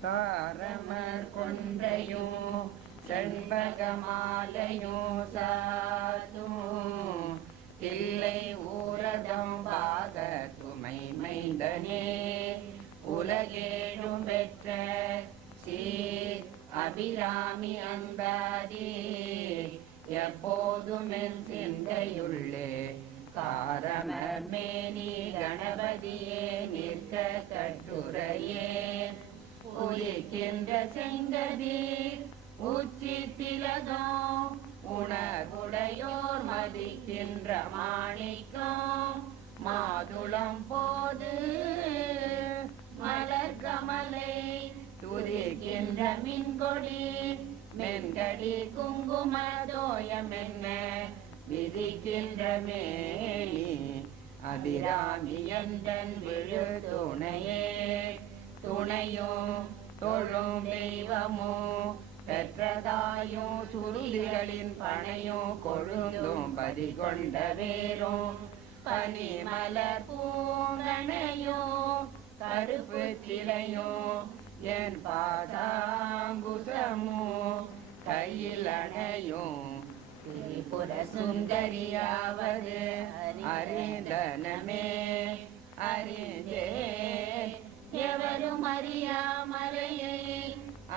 சாரமர் கொன்றையும் செண்பகமாலையும் சாத்தும் தில்லை ஊரதம் பாத துமை மைந்தனே உலகேழும் பெற்ற சீர் அபிராமி அந்தாதி எப்போதும் என் சிந்தையுள்ளே காரமர் மேனி கணபதியே நிற்க கட்டுரையே உயிர்க்கின்ற செங்கதீர் உச்சி திலகம் உணர்வுடையோர் மதிக்கின்ற மாணிக்கம் மாதுளம் போது மலர் கமலை துதிக்கின்ற மின்கொடி மென்கடி குங்கும தோயம் என்ன விதிக்கின்ற மேனி அபிராமி எந்தன் விழு துணையே துணையும் தொழும் தெய்வமும் பெற்றதாயும் சுருளிகளின் பனையும் கொழுந்தும் பதிகொண்ட வேரும் பனிமலர் பூங்கனையும் கருப்பு சிலையும் என் பாதாங்குசமும் கையில் அணையும் திரிபுர சுந்தரியாவது அறிந்தனமே அறிந்தே எவரும் அறியாமலையை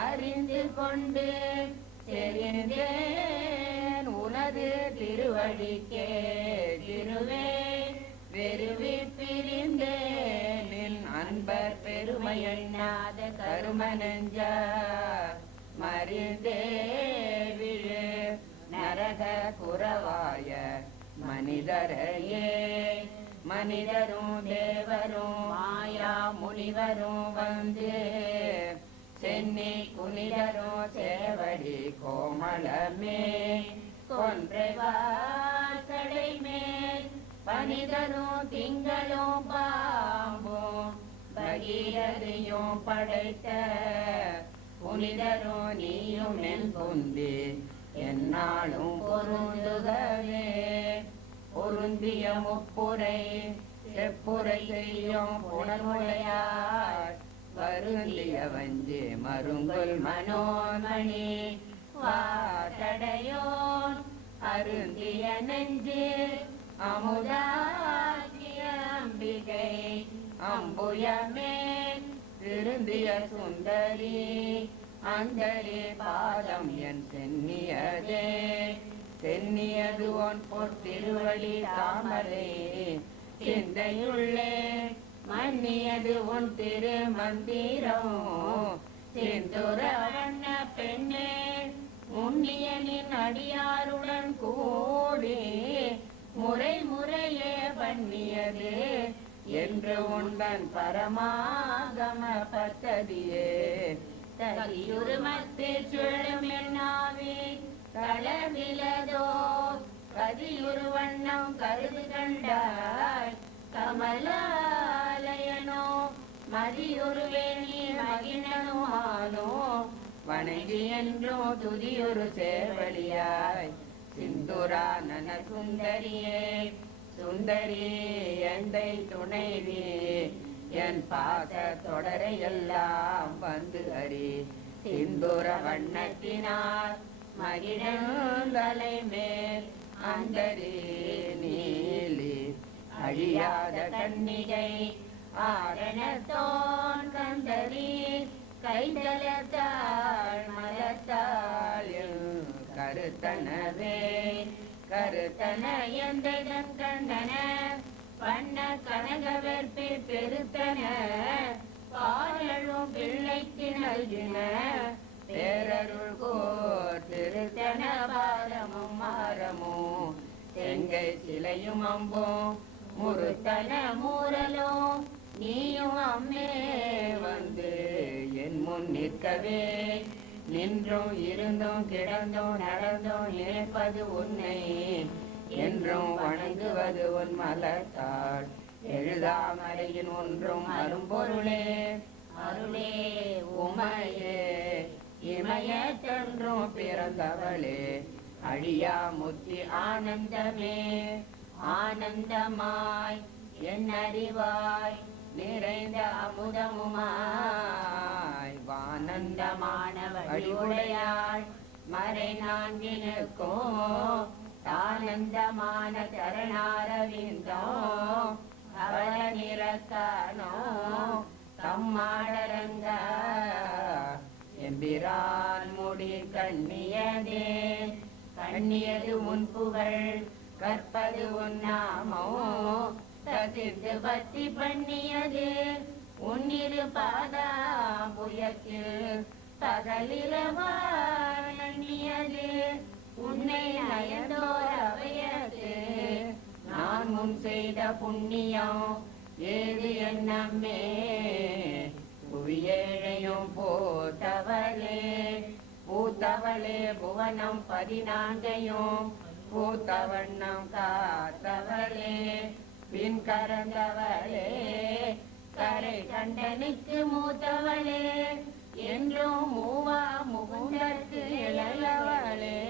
அறிந்து கொண்டு தெரிந்தேன் உனது திருவடிக்கே திருவே வெறுவி பிரிந்தேன் நின் அன்பர் பெருமை எண்ணாத கருமனஞ்ச மறிந்தே விழு நரக குறவாய மனிதரையே மனிதரும் தேவரும் மாயா முனிவரும் வந்து சென்னி குனிதரும் சேவடி கோமளமே கொன்றை வாசடை மேல் பனிதரும் திங்களும் பாம்பும் பகீரதையும் படைத்த புனிதரும் நீயும் என் பொந்தி என்னாலும் பொருந்துகவே பொருந்திய முப்புரை செப்புரை செய்யும் புனர்முலையார் வருந்திய வஞ்சி மருங்குல் மனோன்மணி வாசடையோன் அருந்திய நெஞ்சு அமுதாகிய அம்பிகை அம்புயமே திருந்திய சுந்தரி அந்தரே பாதம் என் சென்னியதே சென்னியது ஒன் பொற்திருவடி தாமரை சிந்தையுள்ளே மன்னியது உன் திரு மந்திரம் சிந்துர வண்ண பெண்ணே முன்னியனின் அடியாருடன் கூடி முறை முறையே பண்ணியது என்று உந்தன் பரமாகம பத்ததியே தலியுருமத்தில் சுழலும் என்னாவே தளவிலதோ கதியுரு வண்ணம் கருது கண்டாய் கமலாலயனோ மதியுருவேணி மகிழனுமானோ வணங்கி என்றோ துதியொரு சேவடியாய் சிந்துரானன சுந்தரியே சுந்தரி எந்தை துணைவி என் பாச தொடரையெல்லாம் வந்து அறி சிந்துர வண்ணத்தினார் மகிழந்தலை மேல் அந்தரி நீலி அழியாத கண்ணிகை ஆரணத்தோன் கந்தரி கைந்தலத்தாள் மலத்தாள் கருத்தனவே கருத்தன எந்தன் கண்டன வண்ண கனக வெற்பி பெருத்தன பாலும் பிள்ளைக்கு நல்கின பேரருள் கோர் திருத்தன பாரமும் மாறமும் செங்கை சிலையும் அம்பும் முருத்தன மூரலும் நீயும் அம்மே வந்து என் முன் நிற்கவே நின்றும் இருந்தும் கிடந்தும் நடந்தும் நினைப்பது உன்னை என்றும் வணங்குவது உன் மலர்த்தாள் எழுதாமறையின் ஒன்றும் அரும்பொருளே அருளே உமையே இமயத்தென்றும் பிறந்தவளே அழியா முத்தி ஆனந்தமே ஆனந்தமாய் என் அறிவாய் நிறைந்த அமுதமுமாய் வான் ஆனந்தமான வடிவுடையாள் மறை நான்கினுக்கும் ஆனந்தமான சரணாரவிந்தோ அவள நிறத்தானோ தம்மாடரங்க எம்பிரான் முடி கண்ணியதே கண்ணியது உன் புகழ் கற்பது உன் நாமோ தசித்து பக்தி பண்ணியது உன்னிரு பாதாம்புயத்தில் பகலிரவாணியது உன்னை நயந்தோர் அவையது நான் முன் செய்த புண்ணியம் ஏது என்னம்மே புவியேழையும் பூத்தவளே பூத்தவளே புவனம் 14 பூத்தவண்ணம் காத்தவளே பின் கரந்தவளே கரை கண்டனுக்கு மூத்தவளே என்றும் மூவா முகுந்தற்கு இளையவளே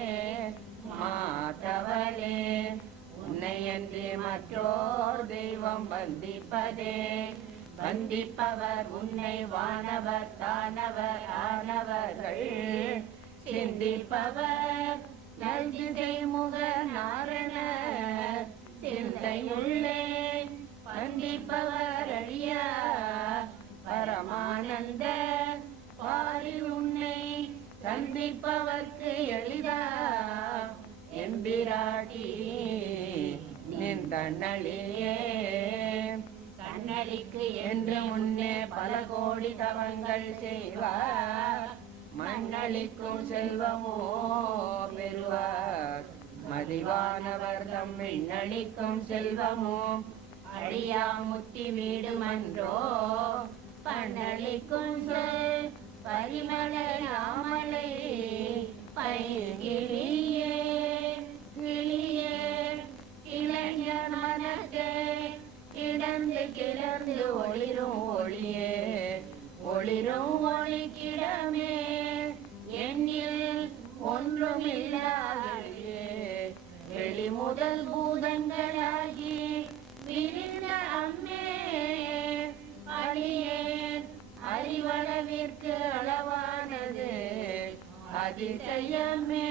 மாத்தவளே உன்னையன்றி மற்றோர் தெய்வம் வந்திப்பதே வந்திப்பவர் உன்னை வானவர் தானவர் ஆனவர்கள் சிந்திப்பவர் நல்திதை முக நாரண சிந்தையுள்ளே வந்திப்பவர் அழியா பரமானந்த பாரில் உன்னை சந்திப்பவர்க்கு எளிதா எம்பிராட்டி நின் தன்னழியே கண்ணளிக்கு என்று முன்னே பல கோடி தவங்கள் செய்வார் மண்ணளிக்கும் செல்வமோ பெறுவார் மதிவானவர் தம் விண்ணளிக்கும் செல்வமோ அழியா முத்தி வீடுமன்றோ பண்ணளிக்கும் சொல் பரிமள நாமலை பைங்கிளியே கிளியே இளைஞர் மனதே கிடந்து கிளர்ந்து ஒளிரும் ஒளியே ஒளிரும் ஒளிக்கிடமே என்னில் ஒன்றுமில்லாதே வெளி முதல் பூதங்களாகி விரிந்த அம்மே அடியேன் அறிவளவிற்கு அளவானது அதிசயமே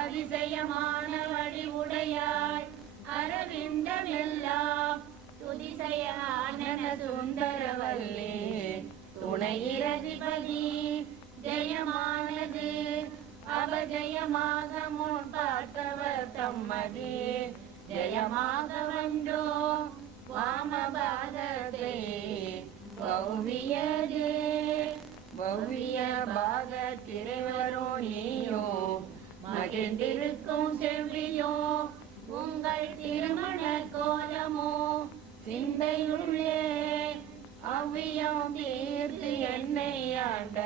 அதிசயமான வடிவுடையாய் அரவிந்தம் எல்லாம் துதிசயான சுந்தரவல்லி துணையிரதிபதி ஜெயமானது அபஜயமாக முன் பார்த்தவர் தம்மதி ஜெயமாக வந்தோ வாமபாதத்தை பௌவியது பௌவிய பாத திரைவரோ நீயோ மகிழ்ந்திருக்கும் செவ்வியோ உங்கள் திருமண கோலமோ சிந்தையுள்ளே அவ்வியம் தீர்த்து என்னை ஆண்ட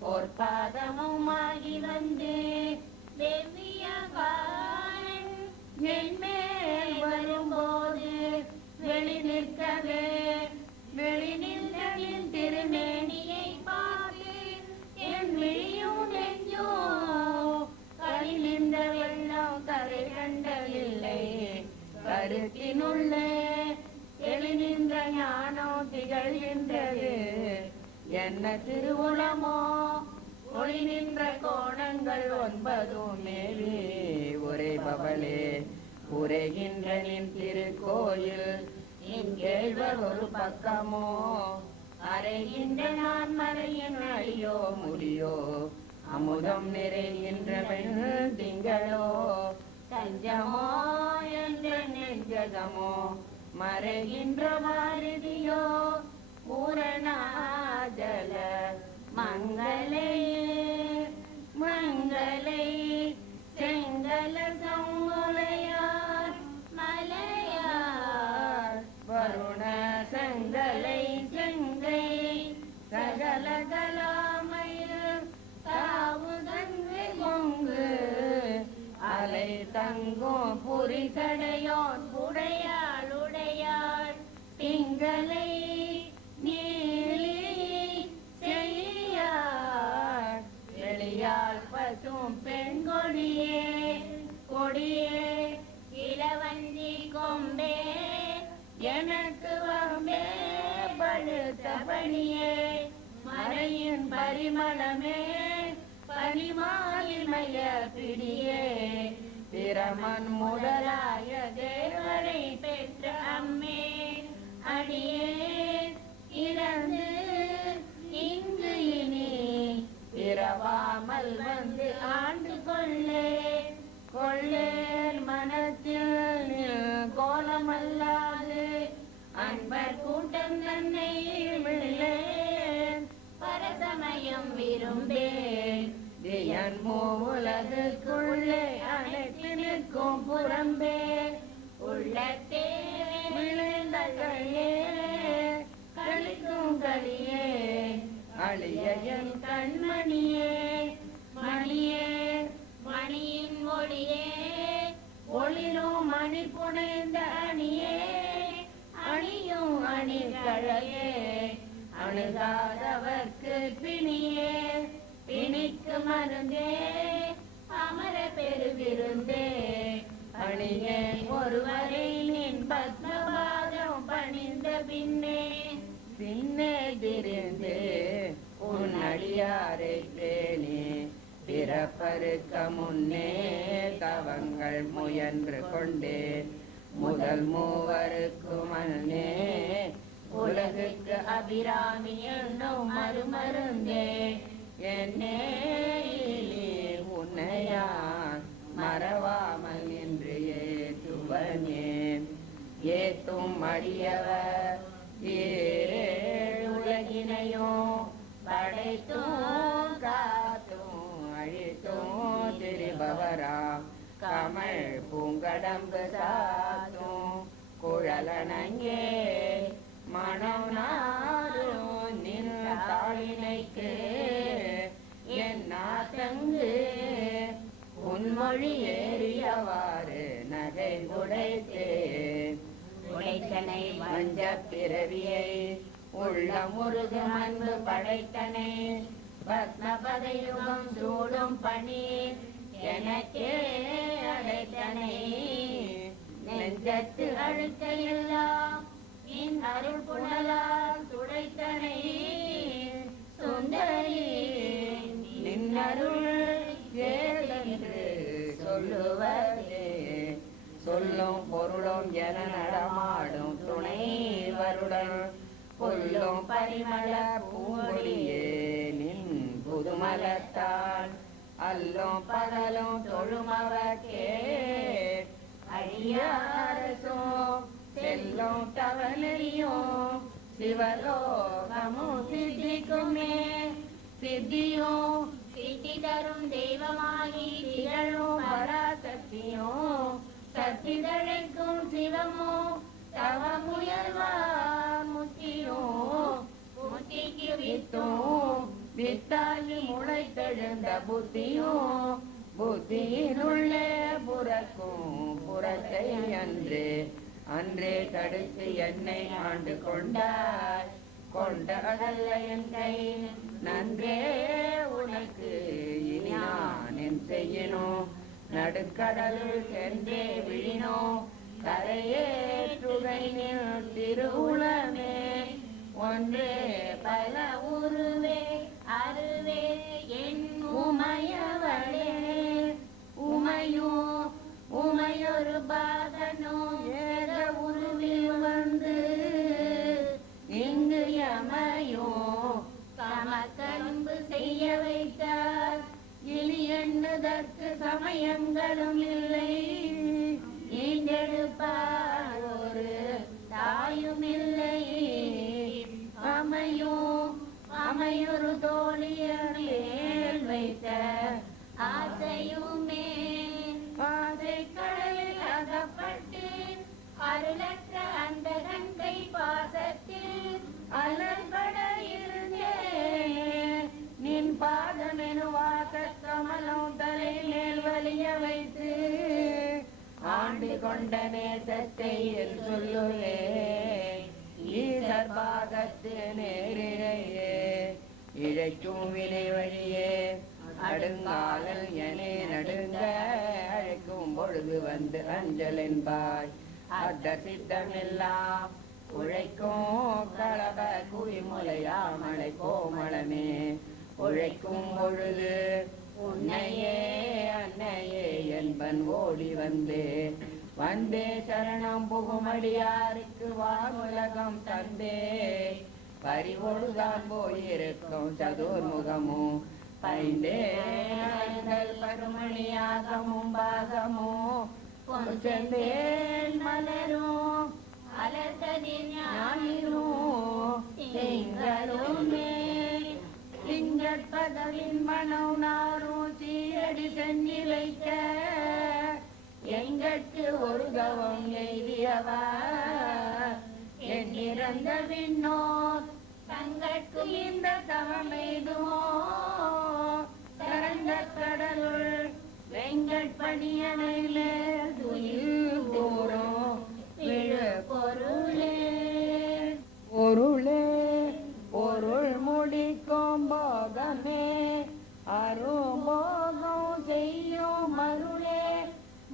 பொற்பாதமும் ஆகி வந்து வெவ்விய காலன் என் மேல் வரும்போது வெளி நிற்கவே வெளி நின்றனின் திருமேனியை பார்த்து என் விழியும் நெஞ்சோ கரை நின்ற வெள்ளம் கரை கண்டதில்லை கருத்தினுள்ளே எழு நின்ற ஞானம் திகழ்கின்றது என்ன திருவுளமோ ஒளி நின்ற கோணங்கள் 9 மேவி உரைபவளே உரைகின்ற நின் திருக்கோயில் இங்கேழ்வர் ஒரு பக்கமோ அறைகின்ற நான் மறையின் அழியோ முடியோ அமுதம் நிறைகின்ற பெண் திங்களோ தஞ்சமோ என்ற நெஞ்சகமோ மறைகின்ற மாருதியோ பூரணாஜல மங்களே மங்களே செங்கல சங்குலையார் மலையார் வருண செங்கலை செங்கை சகல கலாமையில் தாவு கங்கை கொங்கு அலை தங்கும் புரிசடையோன் புடையாள் உடையாள் திங்களை நீலி செய்யாள் வெளியாள் பசும் பெண் கொடியே கொடியே இளவந்தி கொம்பே எனக்கு வம்பே பழுத்த பணியே மறையின் பரிமளமே பனிமாலிமய பிடியே பிரமன் முதலாய தேவரை பெற்ற அம்மே அடியே இறந்து இங்கு இனி பிறவாமல் வந்து ஆண்டு கொள்ளேன் மனத்தில் கோலமல்லாது அன்பர் கூட்டம் தன்னை விழேன் பரசமயம் விரும்பேன் தியன் மூலகுக்குள்ளே அனைத்து நிற்கும் புறம்பே உள்ளத்தே விழுந்த கையே கழிக்கும் கலியே அழியன் கண்மணியே மணியே மணியின் ஒளியே ஒளிரும் மணி புனைந்த அணியே அணியும் அணிகழையே அணுகாதவர்க்கு பிணியே பிணிக்கு மருந்தே அமர பெருவிருந்தே அணியே ஒருவரை நின் பத்மபாதம் பணிந்த பின்னே திரிந்து உன் அடியாரை பேணி பிறப்பருக்க முன்னே தவங்கள் முயன்று கொண்டே முதல் மூவருக்கு மன்னே உலகுக்கு அபிராமி என்னும் மறுமருந்தே என்னே உன்னையான் மறவாமல் என்று ஏற்றுவனே ஏத்தும் அடியவர் உலகினையோ படைத்தும் காத்தும் அழித்தும் திரிபவரா கமல் பூங்கடம்பு சாத்தும் குழலனங்கே மனம் நாரும் நின் தாளினைக்கு என் நாத்தங்கு உன்மொழி ஏறியவாறு நகை உடைத்தேன் உடைத்தனை வஞ்ச பிறவியை உள்ள முருகு அன்பு படைத்தனை பத்மபதயுகம் சூடும் பணி எனக்கே அடைத்தனை நெஞ்சத்து அழுக்கையெல்லாம் நின் அருள் புனலால் துடைத்தனை சுந்தரி நின் அருள் ஏதென்று சொல்லுவதே சொல்லும் பொருளும் என நடமாடும் துணைவருடன் கொல்லும் பரிமள பூங்கொடியே நின் புதுமலத்தான் அல்லும் பகலும் தொழுமவர்க்கே அடியாரசோ செல்லும் தவனையும் சிவலோகமும் சித்திக்குமே சித்தியும் சித்தி தரும் தெய்வமாகி திகழும் பராசக்தியும் சத்திதழைக்கும் சிவமோ தவ முயல்வார் முத்தியும் முத்திக்கு வித்தும் வித்தாகி முளைத்தெழுந்த புத்தியும் புத்தியினுள்ளே புறக்கும் புறத்தை அன்றே தடுத்து என்னை ஆண்டு கொண்டாய் கொண்டதல்ல என் கை நன்றே உனக்கு இனி நான் என் செய்யணும் நடுக்கடலில் சென்றே விழினோ கரையேற்றுகை திருவுளமே ஒன்றே பல உருவே அருவே என் உமையவளே உமையும் உமையொரு பாதனும் ஏக உருவில் வந்து இங்கு யமையும் கமக்கன்பு செய்ய வைத்தார் இனி எண்ணுதற்கு சமயங்களும் இல்லை ஈண்டெடுப்பார் ஒரு தாயும் இல்லை அமையொரு தோழியர் மேல் வைத்த ஆசையுமே ஆசை கடலில் அகப்பட்டு அருளற்ற அந்த கங்கை பாசத்தில் அலர்பட இருந்தே நின் பாதமெனு வாசக் கமலம் தலை மேல் வலிய வைத்து ஆண்டு கொண்ட நேசத்தை சொல்லுவே ஈசர் பாகத்து நேரிழையே இழைக்கும் வினை வழியே அடுங்காலல் என நடுங்க அழைக்கும் பொழுது வந்து அஞ்சல் என்பாய் அத்த சித்தமெல்லாம் உழைக்கும் களப குவிமுலையா மலை கோமளமே உழைக்கும் பொழுது உன்னையே அன்னையே என்பன் ஓடி வந்தே சரணம் புகுமடியாருக்கு வானுலகம் தந்தே பறிவொடுதான் போயிருக்கும் சதுர்முகமும் பைந்தே பருமணியாகமும் பாகமும் செந்தேன் மலரும் அலர்கதிர் ஞாயிரும் திங்களுமே திங்கட்பதவின் மனம் நாரும் சீரடி செஞ்சு வைக்க எங்கட்கு ஒரு கவம் எய்தியவா என் இறந்த விண்ணோர் தங்கட்கு இந்த தவமெய்துமோ தரங்க கடலுள் வெங்கட்பணியனை மேல் துயில் கூறும் விழு பொருளே பொருளே பொருள் முடிக்கும் போகமே அரும்போகம் செய்யும் மருளே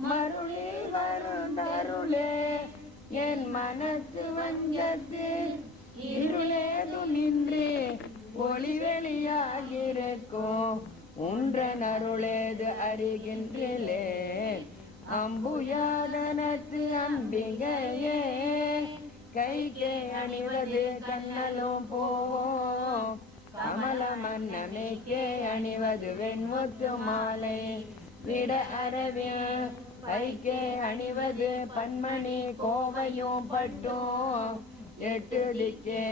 மருளில் வருந்தருளே என் மனசு வஞ்சத்தில் இருளேது நின்று ஒளி வெளியாகிருக்கும் உன்றன் அருளேது அறிகின்றே அம்புயாதனத்து அம்பிகையே கைக்கே அணிவது கண்ணலும் போவோம் கமல மன்னமைக்கே அணிவது வெண்முத்து மாலை விட அரவில் கைக்கே அணிவது பன்மணி கோவையும் பட்டும் எட்டு திக்கே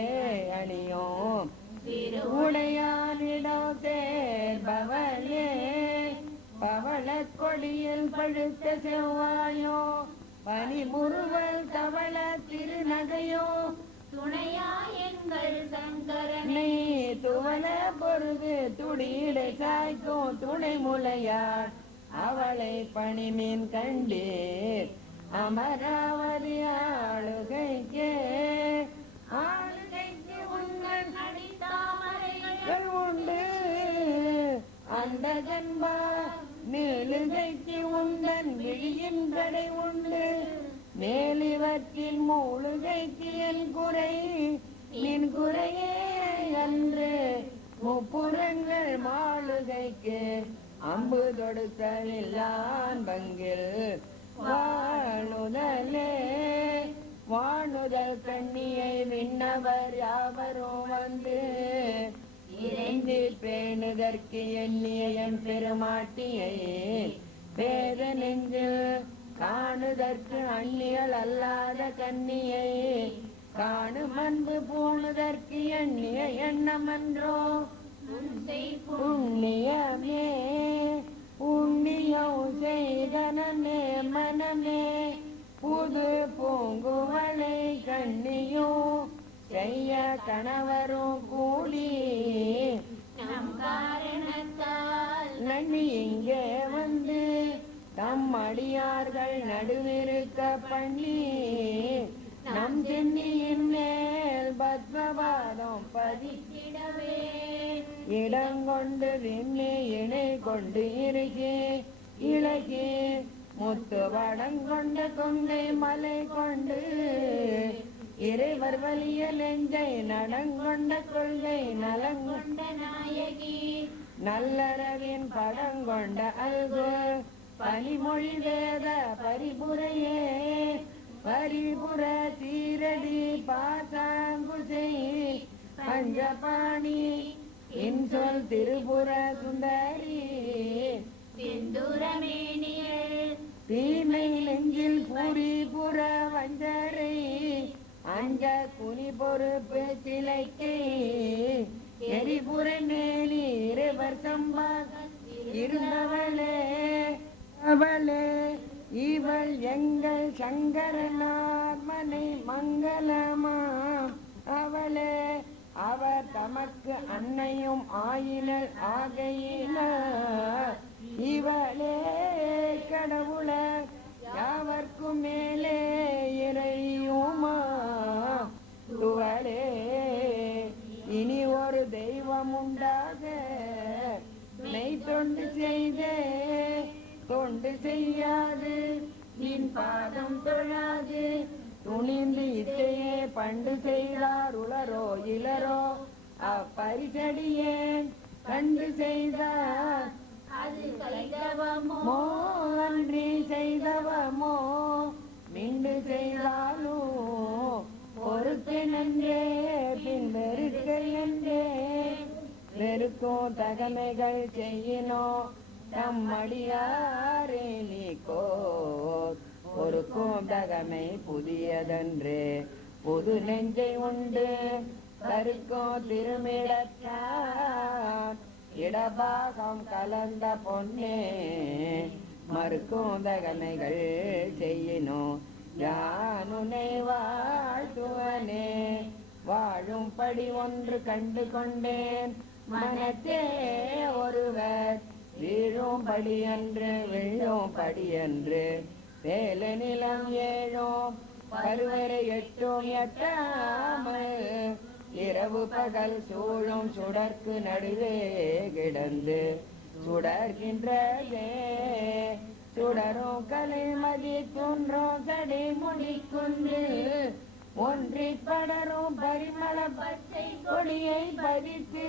அணியும் திருவுடையானிடம் சேர்பவளே பவள கொடியில் பழுத்த செவ்வாயோ பனிமுறுவல் தவள திருநகையோ துணையா எங்கள் சங்கரனே துவள பொருது துடியிடை சாய்க்கும் துணை முலையார் அவளை பணிமீன் கண்டீர் அமராவதி ஆளுகைக்கே ஆளுகைக்கு உங்கள் அடித்தாமரைகள் உண்டு அந்த கண்பா மேலுகைக்கு உந்தன் விழியின் கடை உண்டு மேலிவற்றின் மூழுகைக்கு என் குறை நின் குறையே அன்று முப்புறங்கள் மாளுகைக்கு அம்பு தொடுத்தலில்லான் பங்கில் வாழுதலே வானுதல் கண்ணியை விண்ணவர் யாவரும் வந்து இறைந்து பேணுதற்கு எண்ணிய என் பெருமாட்டியை பேத நெஞ்சில் காணுதற்கு அந்நியல் அல்லாத கண்ணியை காணும் அன்பு பூணுதற்கு எண்ணிய எண்ணமன்றோ புண்ணியமே புண்ணியம் செய்தனமே மனமே புது பூங்குவளை கண்ணியும் செய்ய கணவரும் கூலி நம் காரணத்தால் நன்னி இங்கே வந்து தம் அடியார்கள் நடுவிருக்க பண்ணி நம் சென்னியின் மேல் பத்மபாதம் பதித்திடவே இடங்கொண்டு விண்ணி இணை கொண்டு இருக்கி இலகி முத்து வடங்கொண்ட கொண்டை மலை கொண்டு இறைவர் வலிய நெஞ்சை நடங்கொண்ட கொள்கை நலங்கொண்ட நாயகி நல்லறவின் படங்கொண்ட அல்கு பனிமொழி வேத பரிபுரையே பரிபுர சீரடி பாசாங்குசை பஞ்சபாணி இன்சொல் திரிபுர சுந்தரி சிந்துரமேனியல் தீமை நெஞ்சில் புரிபுர வஞ்சரை அஞ்ச குனி பொறுப்பு சிலைக்கு எரிபுர மேலி இருவர் சம்பாக இருந்தவளே அவளே இவள் எங்கள் சங்கரனார் மனை மங்களமா அவளே அவர் தமக்கு அன்னையும் ஆயினல் ஆகையினார் இவளே கடவுள யாவர்க்கும் மேலே இறையுமா துவளே இனி ஒரு தெய்வம் உண்டாக மெய் தொண்டு செய்தே தொண்டு செய்யாது நின் பாதம் தொழாது துணிந்து இத்தையே பண்டு செய்தார் உளரோ இளரோ அப்பரிசடியேன் கண்டு செய்தார் அது கைதவமோ மோ அன்றி செய்தவமோ மிண்டு செய்தாலும் பொறுத்தெனன்றே பின் வெறுக்க என்றே வெறுக்கும் தகமைகள் செய்யினோ தம்மடியாரே நீக்கோ பொறுக்கும் தகமை புதியதன்றே புது நெஞ்சை உண்டு கருக்கும் திருமிடத்தான் இடபாகம் கலந்த பொன்னே மறுக்கும் தகமைகள் செய்யினோ யானுனை வாழ்த்துவனே வாழும்படி ஒன்று கண்டு கொண்டேன் மனத்தே ஒருவர் வீழும்படி என்று விழும்படி என்று வேலை நிலம் ஏழும் பருவரை எட்டும் எட்டாமல் இரவு பகல் சூழும் சுடர்க்கு நடுவே கிடந்து சுடர்கின்றதே சுடரும் கலைமதி குன்றும் தடை முடிக்குன்று ஒன்றி படரும் பரிமள பச்சை கொடியை பதித்து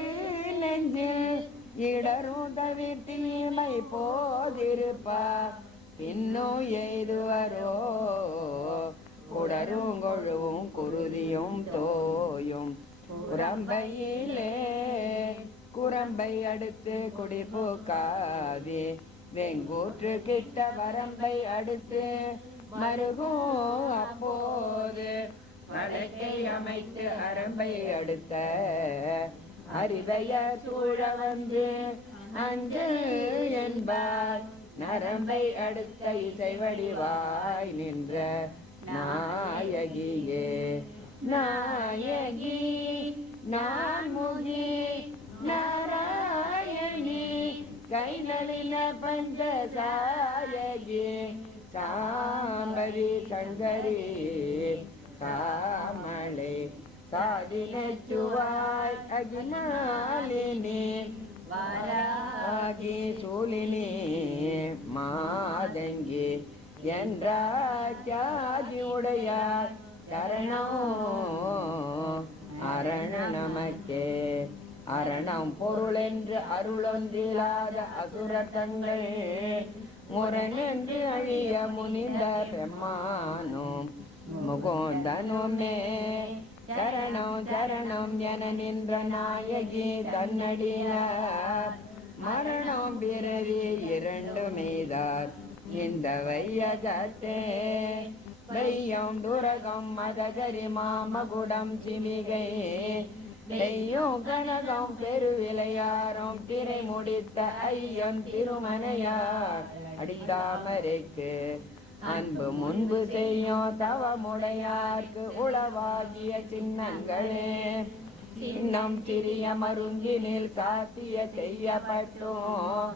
நெஞ்சு இடரும் தவிர்த்தீமை போதிருப்பார் இன்னும் எய்துவரோ குடரும் கொழுவும் குருதியும் தோயும் குரம்பையிலே குரம்பை அடுத்து குடிபூக்காதே வெங்கூற்று கிட்ட வரம்பை அடுத்து மருகும் அப்போது வடக்கை அமைத்து அரம்பை அடுத்த அறிவைய சூழ வந்து அன்று என்பார் நரம்பை அடுத்த இசை வடிவாய் நின்ற நாயகியே நாயகி நான்முகி நாராயணி கைநலின பஞ்சசாயகி சாம்பரி சங்கரி காமளை காதினச்சுவாய் அகினாலினி வாராகி சூலினி மாதங்கி என்றாச்சாதி உடையார் சரணம் அரண நமக்கே அரணம் பொருள் என்று அருளொன்றில்லாத அசுர தங்கள் முரணென்று அழிய முனிந்த பெம்மானும் முகோந்தனுமே சரணம் சரணம் என நின்ற நாயகி தன்னடியார் மரணம் பிறவி இரண்டு மீதார் இந்த வையகத்தே வெய்யம் துரகம் மதகரி மாமகுடம் சிமிகை நெய்யும் கனகம் பெருவிளையாரும் திரை முடித்த ஐயம் திருமனையார் அடித்தாமரைக்கு அன்பு முன்பு செய்யும் தவமுடையார்க்கு உளவாகிய சின்னங்களே சின்னம் சிறிய மருந்தினில் சாத்திய செய்யப்பட்டோம்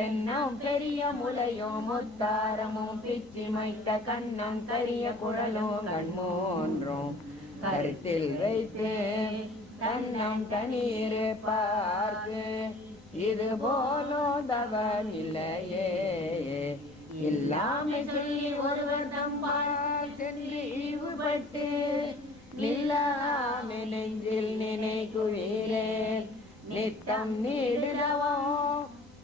என்னும் பெரிய முலையும் முத்தாரமும் பிச்சி மைத்த கண்ணம் பெரிய குடலும் கண்மூன்றும் கருத்தில் வைத்து கண்ணம் தண்ணீர் பார்த்து இது போலும் தவம் இல்லையே இல்லாமல் சொல்லி ஒருவர் தம்பால் சென்று இழிவுபட்டு நில்லாமல் நெஞ்சில் நினைக்குவீரே நித்தம் நீடுதவோ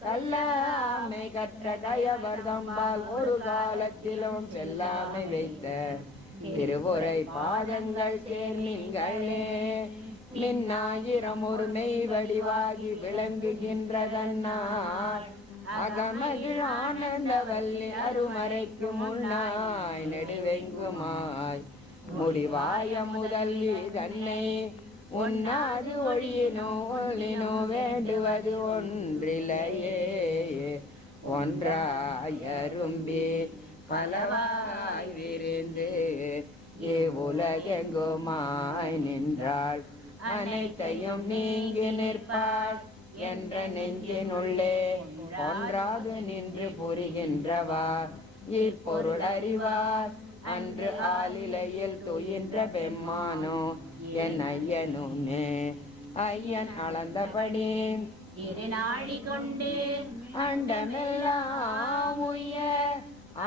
கல்லாமை கற்ற கயவர் தம்பால் ஒரு காலத்திலும் செல்லாமை வைத்த திருவுரை பாதங்கள் கேள்விங்களே மின்னாயிரம் ஒரு மெய் வடிவாகி விளங்குகின்றதன்னார் அகமகிழ் ஆனந்தவல்லி அருமறைக்கு முன்னாய் நெடுவெங்குமாய் முடிவாய முதல்லி தன்னை உன்னாது ஒழியினோ ஒளினோ வேண்டுவது ஒன்றிலையே ஒன்றாயரும்பி பலவாய் விரிந்து இவ்வுலகெங்குமாய் நின்றாள் அனைத்தையும் நீங்கி நிற்பாள் என்ற நெஞ்சினுள்ளே ஒன்றாது நின்று புரிகின்றவார் இப்பொருள் அறிவார் அன்று ஆலிலையில் துயின்ற பெம்மானோ என் ஐயனுன்னே ஐயன் அளந்தபடி இருநாழி கொண்டு அண்டமெல்லாம் உய்ய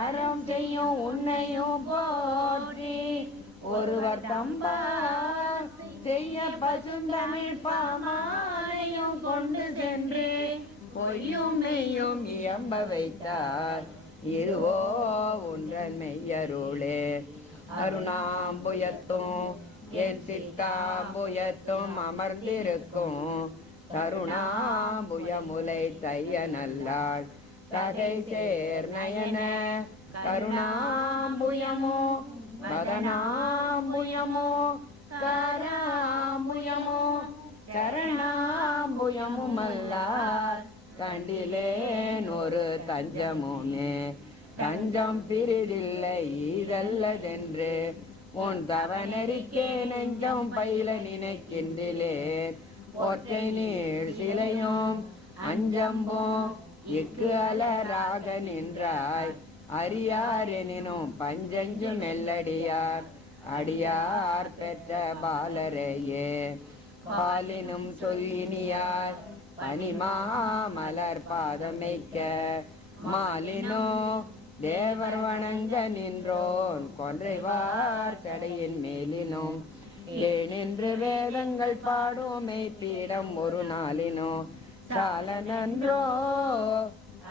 அறம் செய்யும் உன்னையும் போற்றி ஒருவ செய்தவர் தம்பார் செய்ய பசுந்தமிழ் பாமாலையும் கொண்டு சென்று பொய்யும் மெய்யும் இயம்ப வைத்தார் இருவோ உன்றன் மெய்யருளே அருணாம்புயத்தும் என் சித்தாம்புயத்தும் அமர்ந்திருக்கும் கருணாம்புயமுலை தைய நல்லாள் தகை சேர் நயன கருணாம்புயமோ மதனாம்புயமோ கராம்புயமோ சரணாம்புயமும் அல்லார் கண்டிலேன் ஒரு தஞ்சமுமே தஞ்சம் பிரிதில்லை இதல்லதென்று உன் தவனரிக்கே நெஞ்சம் பயில நினைக்கின்றிலேன் ஒற்றை நீர் சிலையும் அஞ்சம்பும் இக்கு அலராக நின்றாய் அறியாரெனினும் பஞ்சஞ்சு மெல்லடியார் அடியார் பெற்ற பாலரையே பாலினும் சொல்லினியார் பனிமா மலர் பாதமைக்க மாலினோ தேவர் வணங்க நின்றோன் கொன்றைவார் தடையின் மேலினோம் ஏனென்று வேதங்கள் பாடுமை பீடம் ஒரு நாளினோ சால நன்றோ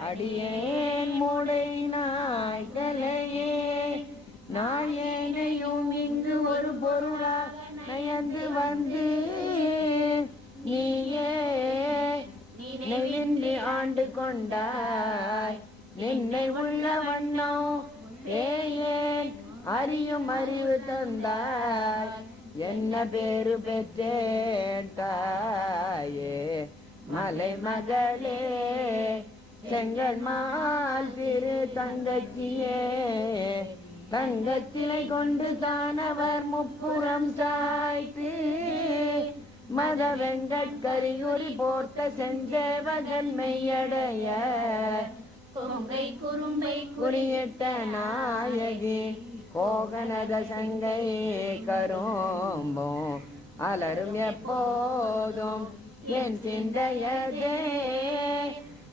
அடியேன் மூடை நாய்களையே நாயேனையும் இங்கு ஒரு பொருளா நயந்து வந்து நீயே நினைவின்றி ஆண்டு கொண்டாய் என்னை உள்ள வண்ணம் ஏன் அறியும் அறிவு தந்தாய் என்ன பேரு பெற்றேன் தாயே மலை மகளே செங்கல் மால் திரு தங்கச்சியே தங்கச்சிலை கொண்டு தானவர் முப்புறம் சாய்த்து மத வெங்கட்கரியுரி போர்த்த செஞ்சேவகன் மெய்யடைய கொங்கை குறும்பை குறியிட்ட நாயகி கோகனத சங்கை கரும்பும் அலரும் எப்போதும் என் சிந்தையதே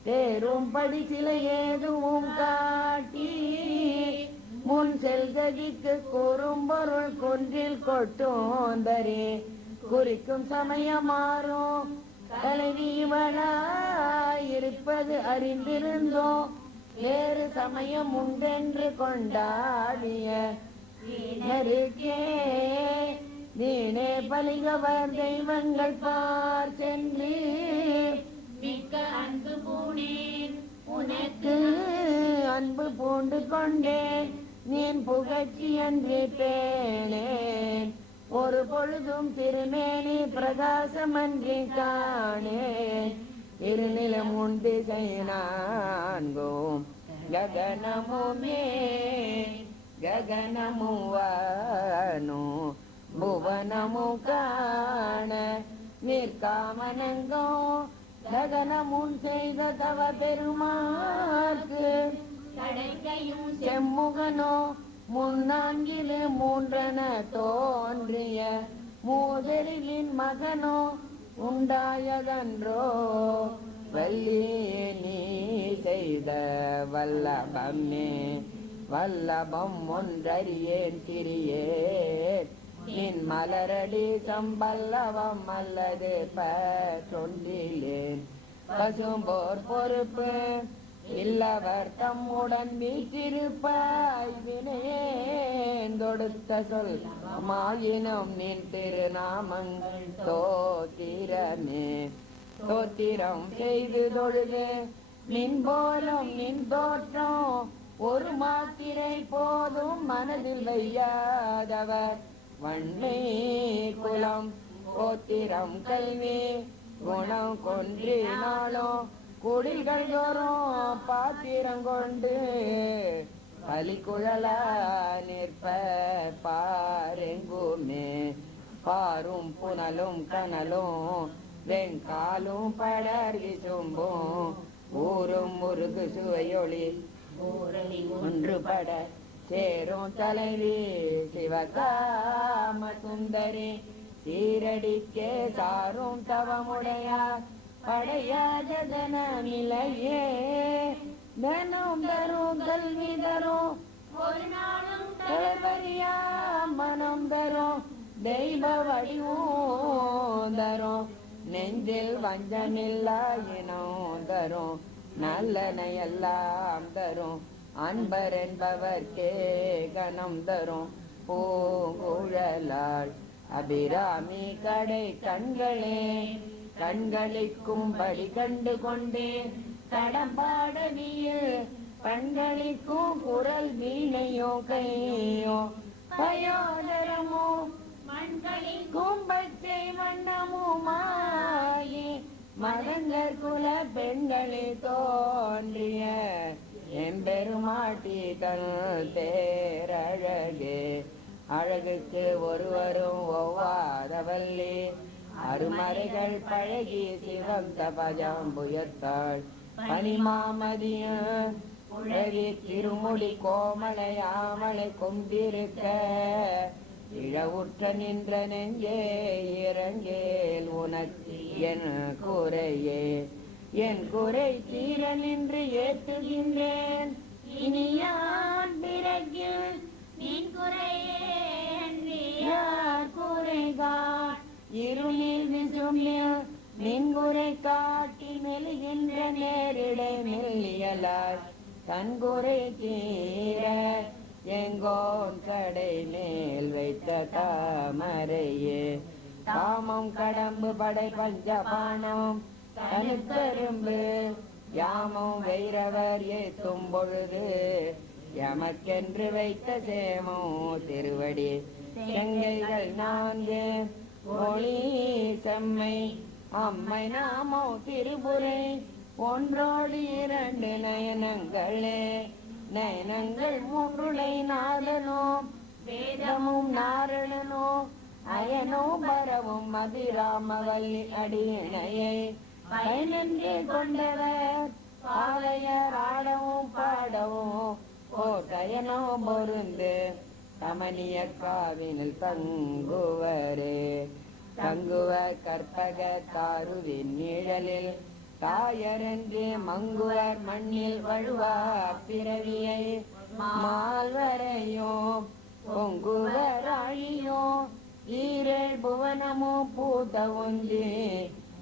தேரும்படி சில ஏதுவும் காட்டி முன் செல்கதிக்கு கூறும்பொருள் குன்றில் கொட்டோந்தரே குறிக்கும் சமயம் மாறும் தலைவனாயிருப்பது அறிந்திருந்தோம் வேறு சமயம் உண்டென்று கொண்டாடிய நீனே பலிகவர் தெய்வங்கள் பார் சென்று மிக்க அன்பு பூணேன் உனக்கு அன்பு பூண்டு கொண்டேன் நீன் புகழ்ச்சி என்று பேணேன் ஒரு பொழுதும் திருமேனி பிரகாசமன்றி காணேன் இருநிலம் உண்டு செய்யான்கோம் ககனமுமே ககனமுவானோ புவனமு காண நிற்காமனங்கோ ககனமுன் செய்த தவ பெருமாற்கு கடைக்கையும் செம்முகனோ முன்னான்கிலே மூன்றன தோன்றிய மூதெரிலின் மகனோ உண்டாயதன்றோ வல்லியே நீ செய்த வல்லபமே வல்லபம் ஒன்றறியேன் சிறியேன் நின் மலரடி சம்பல்லவம் அல்லது சொன்னிலேன் பசும்போர் பொறுப்பு இல்லவர் தம்முடன் வீற்றிருப்பாய் வினையேன் தொடுத்த சொல் மாயினம் நின் திருநாமங்கள் தோத்திரமே தோத்திரம் செய்து தொழுது நின் போலும் நின் தோற்றம் ஒரு மாத்திரை போதும் மனதில் வையாதவர் வன்மை குலம் கோத்திரம் கல்வி குணம் கொன்றினாலும் குடிகள் தோறும் பாத்திரம் கொண்டு பலிக்குழலா நிற்ப பாரெங்குமே பாரும் புனலும் கனலும் வெங்காலும் படர் விசும்பும் ஊரும் முருகு சுவையொளி ஊரலி ஒன்றுபட சேரும் தலைவி சிவகாம சுந்தரி சீரடிக்கே சாரும் தவமுடையார் படையாத தனமிலையே தனம் தரும் கல்வி தரும் ஒரு நாளும் தளர்வறியா மனம் தரும் தெய்வ வடிவும் தரும் நெஞ்சில் வஞ்சமில்லா இனம் தரும் நல்லனை எல்லாம் தரும் அன்பர் என்பவர்க்கே கணம் தரும் பூங்குழலாள் அபிராமி கடை கண்களே கண்களிக்கும்படி கண்டு கொண்டேன் கடம்பாடவியில் கண்களிக்கும் குரல் வீணையோ கையோ பயோதரமோ மண்களின் கும்பச்சை வண்ணமுமாயே மதங்கர் குல பெண்களில் தோன்றிய எம்பெருமாட்டி தன் தேரழகே அழகுக்கு ஒருவரும் ஒவ்வாதவல்லி அருமறைகள் பழகி சிவந்த பஜாம்புயத்தாள் பனிமாமதிய உழவி திருமுடி கோமலையாமலை கொண்டிருக்க இழவுற்ற நின்ற நெஞ்சே இறங்கேல் உனக்கு என் குறையே என் குறை தீர நின்று ஏற்றுகின்றேன் இனியான் பிறகு நின் குறையே அன்றி யார் குறைகாட் இருளில் விசுமிய நின் குறை காட்டி மெழுகின்ற நேரிடை மெல்லியலாய் தன் குறை தீர எங்கோன் கடை மேல் வைத்த தாமரையே தாமம் கடம்பு படை பஞ்சபானம் தனித்தரும்பு யாமும் வைரவர் ஏத்தும் பொழுது எமக்கென்று வைத்த சேமோ திருவடி செங்கைகள் நான்கு ஒளி செம்மை அம்மை நாமோ திருபுரை ஒன்றோடு இரண்டு நயனங்களே நயனங்கள் மூன்றுளை நாதனோ வேதமும் நாரணனோ அயனோ பரவும் மதிராமவல்லி அடியினையை பயனென்று கொண்டவர் பாவையர் ஆடவும் பாடவும் கோட்டையனோ பொருந்து தமனிய காவினில் தங்குவரே தங்குவர் கற்பக தாருவின் நிழலில் தாயரென்று மங்குவர் மண்ணில் வழுவார் பிறவியை மால்வரையோ பொங்குவர் ஆழியோ ஈரேழ் புவனமோ பூத்த ஒன்றி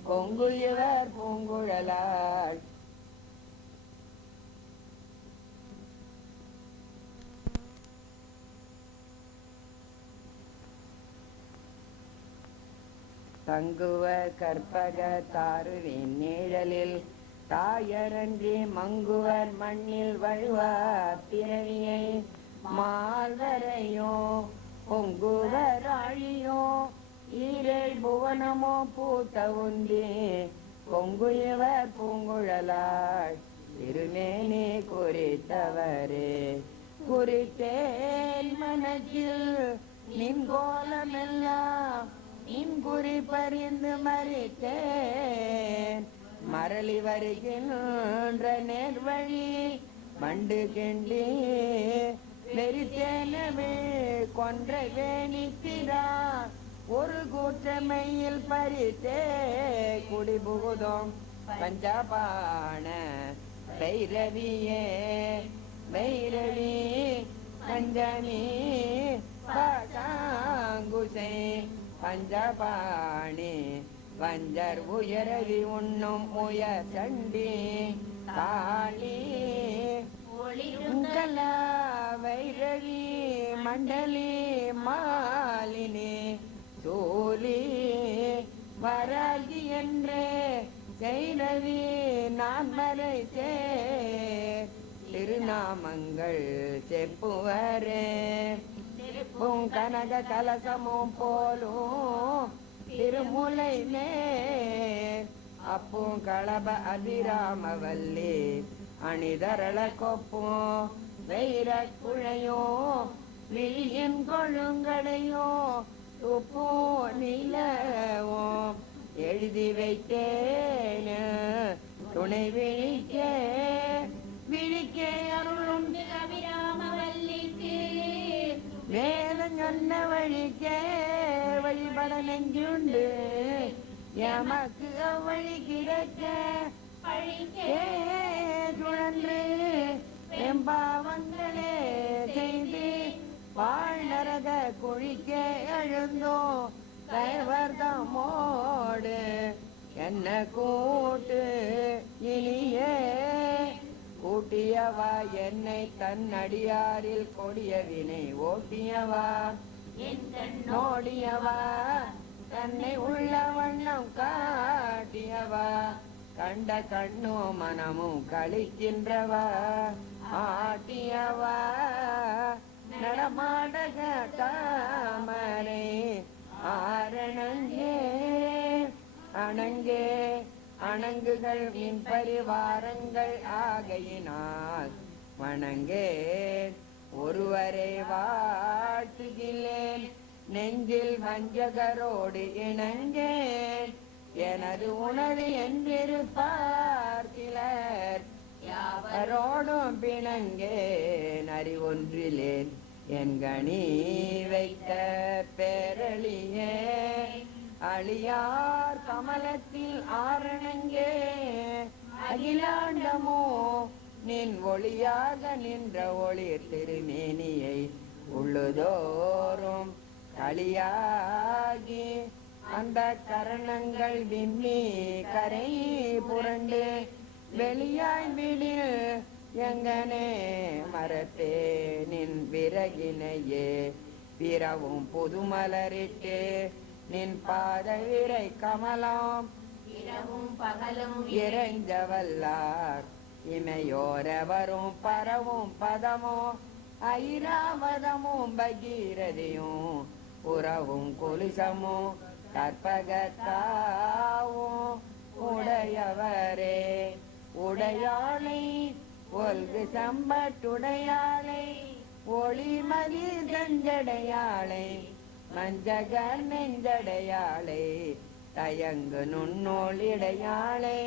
கொங்குயவர் பூங்குழலாள் தங்குவர் கற்பக தாருவின் நிழலில் தாயரன்றி மங்குவர் மண்ணில் வழுவார் பிறவியை மால்வரையோ பொங்குவர் ஆழியோ ஈரேழ் புவனமோ பூத்த உந்தி பொங்குயவர் பூங்குழலாள் திருமேனி குறித்தவரே குறித்தேன் மனத்தில் நின் கோலமெல்லாம் நின் குறி பறிந்து மறித்தேன் மரளி வருகின்ற நேர்வழி மண்டு கிண்டி வெறித்தேனவே கொன்ற வேணிக்கிறான் ஒரு கூற்றமையில் பறித்தே குடிபுகுதோம் பஞ்சபாண பைரவியே பைரவி பஞ்சமி பாசாங்குசை பஞ்சபாணி வஞ்சர் உயரவி உண்ணும் உயர் சண்டி காளி கலா வைரவி மண்டலி மாலினி சூலி வராகி என்றே செய்ரவி நான் மறைத்தே திருநாமங்கள் செப்புவரே திருப்பும் கனக கலசமும் போலும் திருமுலை மேல் அப்பும் களப அபிராமவல்லி அணிதரள கொப்பும் வைர குழையோ விழியின் கொழுங்கடையோ துப்போ நிலவோ எழுதி வைத்தேன் துணை விழிக்கே விழிக்கே அருளும் அபிராமவல்லிக்கு வேதம் சொன்ன வழிக்கே வழிபட நெஞ்சுண்டு எமக்கு அவ்வழி கிடக்க பழிக்கே சுழன்று பெம்பாவங்களே செய்து வாழ்நரக குழிக்கே எழுந்தோ கைவர்தமோடு என்ன கூட்டு இனியே கூட்டியவா என்னை தன்னடியாரில் கொடிய வினை ஓட்டியவா நோடியவா தன்னை உள்ள வண்ணம் காட்டியவா கண்ட கண்ணும் மனமும் கழிக்கின்றவா ஆட்டியவா நடமாடக தாமரை ஆரணங்கே அணங்கே அணங்குகள் மின் பரிவாரங்கள் ஆகையினால் வணங்கே ஒருவரை வாழ்த்துகிலேன் நெஞ்சில் வஞ்சகரோடு இணங்கேன் எனது உணவு என்றிருப்பார் சிலர் யாவரோடும் பிணங்கேன் அறிவொன்றிலேன் என் கணி வைத்த பேரழியே அழியார் கமலத்தில் ஆரணங்கே அகிலாண்டமோ நின் ஒளியாக நின்ற ஒளிர் திருமேனியை உள்ளுதோறும் களியாகி அந்த கரணங்கள் விம்மி கரை புரண்டு வெளியாய் விடில் எங்கனே மரத்தே நின் விறகினையே பிறவும் புதுமலரிட்டு நின் பாத விரை கமலம் இரவும் பகலும் இறைஞ்சவல்லார் இமையோரவரும் பரவும் பதமோ ஐராவதமும் பகீரதியும் புறவும் கொலுசமும் கற்பகத்தாவும் உடையவரே உடையாளை ஒல்கு சம்பட்டுடையாளை ஒளிமதி தஞ்சடையாளை மஞ்சகர் நெஞ்சடையாளை தயங்கு நுண்ணோளிடையாளை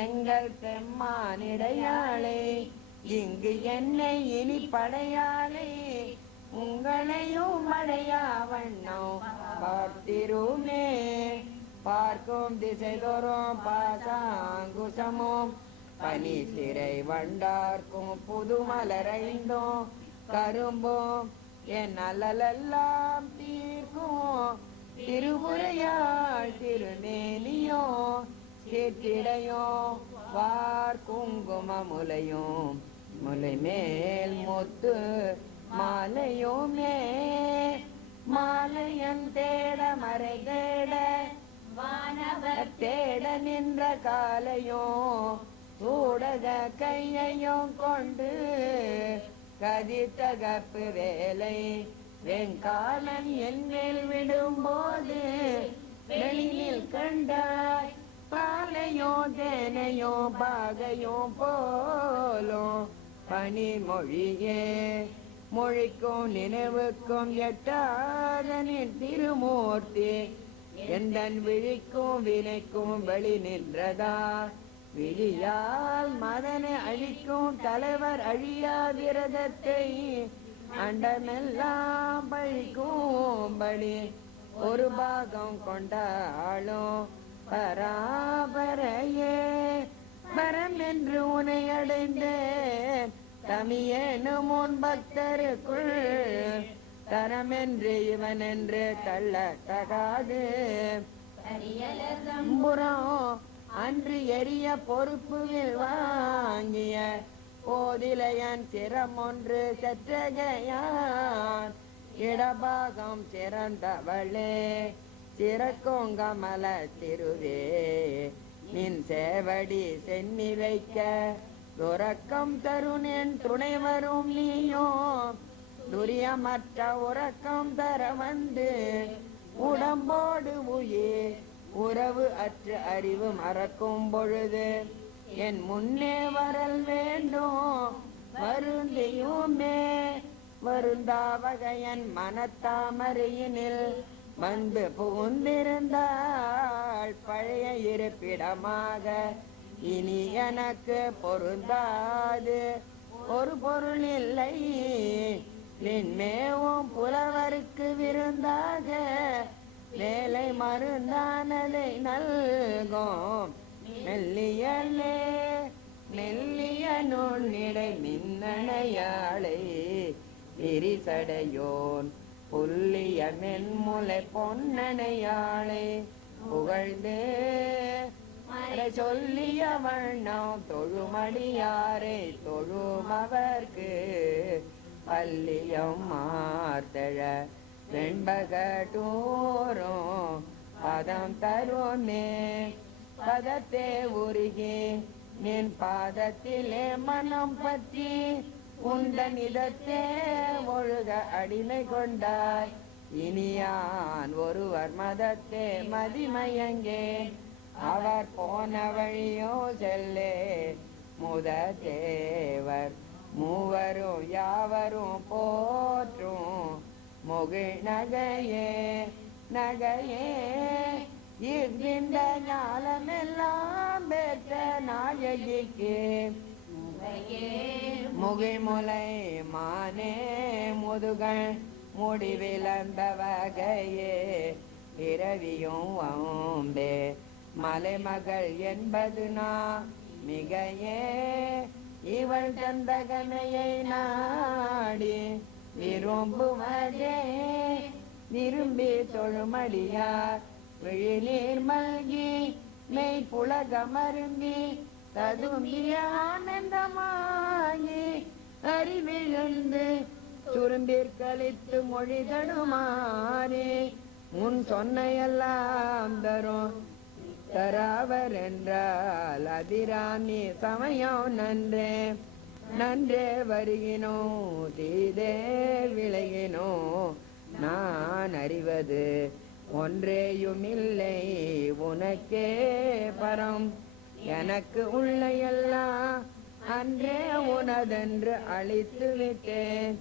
எங்கள் பெம்மானிடையாளை இங்கு என்னை இனி படையாளை உங்களையும் அடையா வண்ணம் பார்த்திருமே பார்க்கும் திசை தோறும் பாசாங்குசமும் பனி சிறை வண்டார்க்கும் புதுமலரைந்தும் கரும்பும் என் அல்லலெல்லாம் தீர்க்கும் திருமுறையாள் திருநேலியோ சீர்த்திடையோ வார் குங்கும முலையும் முலை மேல் முத்து மாலையுமே மாலையன் தேட மறை தேட வானவர் தேட நின்ற காலையோ சூடக கையையும் கொண்டு கதித்தகப்பு வேலை வெங்காலன் என் மேல் விடும்போது வெளியில் கண்டாய் பாலையோ தேனையோ பாகையோ போலோ பனிமொழியே மொழிக்கும் நினைவுக்கும் எட்டாத நின் திருமூர்த்தி எந்தன் விழிக்கும் வினைக்கும் வெளி நின்றதா விழியால் மதனை அழிக்கும் தலைவர் அழியா விரதத்தை அண்டமெல்லாம் பழிக்கும்படி ஒரு பாகம் கொண்டாளும் பராபரையே பரம் என்று உனை அடைந்தேன் தமியேனும் உன் பக்தருக்குள் தரமென்று இவன் என்று தள்ள தகாது புறம் அன்று எரிய பொறுப்புவில் வாங்கிய போதிலையன் சிரம் ஒன்று செற்றகையான் இடபாகம் சிறந்தவளே சிறக்கும் கமல திருவே நின் சேவடி சென்னி வைக்க துறக்கம் தருணேன் துணை வரும் நீயோ துரியமற்ற உறக்கம் தர வந்து உடம்போடு உயிர் உறவு அற்ற அறிவு மறக்கும் பொழுது என் முன்னே வரல் வேண்டும் வருந்தியுமே வருந்தா வகையன் மனத்தாமரையினில் வந்து புகுந்திருந்தாள் பழைய இருப்பிடமாக இனி எனக்கு பொருந்தாது ஒரு பொருள் இல்லை நின்மேவும் புலவருக்கு விருந்தாக வேலை மருந்தானதை நல்கும் மெல்லியலே மெல்லிய நுண்ணிடை மின்னணையாளை விரிசடையோன் புல்லிய மென்முலை பொன்னணையாளை புகழ்ந்து சொல்லிய வண்ணம் தொழுமடியாரை தொழுமவர்க்கு பல்லியம் மார்த்தழ வெண்பகட்டூரும் பதம் தருமே பதத்தே உருகி நின் பாதத்திலே மனம் பற்றி உந்தனிதத்தே ஒழுக அடிமை கொண்டாய் இனியான் ஒருவர் மதத்தே மதிமயங்கே அவர் போன வழியோ செல்லே முததேவர் மூவரும் யாவரும் போற்றும் முகிழ் நகையே நகையே இந்த ஞாலமெல்லாம் பெற்ற நாயகிக்கு முகிழ்முலை மானே முதுகள் முடிவிழந்த வகையே இரவியும் வம்பே மலைமகள் என்பது மிகையே இவள் தந்தகமையை நாடி விரும்புவதே விரும்பி தொழுமடியார் விழிநீர் மல்கி மெய் புலகமரும்பி ததும்பிய ஆனந்தமாகி அறிவிழந்து சுரும்பிற்கழித்து மொழி தடுமாறே முன் சொன்னையெல்லாம் தரும் தராவர் என்றால் அதிராணி சமயம் நன்றே நன்றே வருகினோ தீதே விளைகினோ நான் அறிவது ஒன்றேயுமில்லை உனக்கே பரம் எனக்கு உள்ள எல்லாம் அன்றே உனதென்று அழித்து விட்டேன்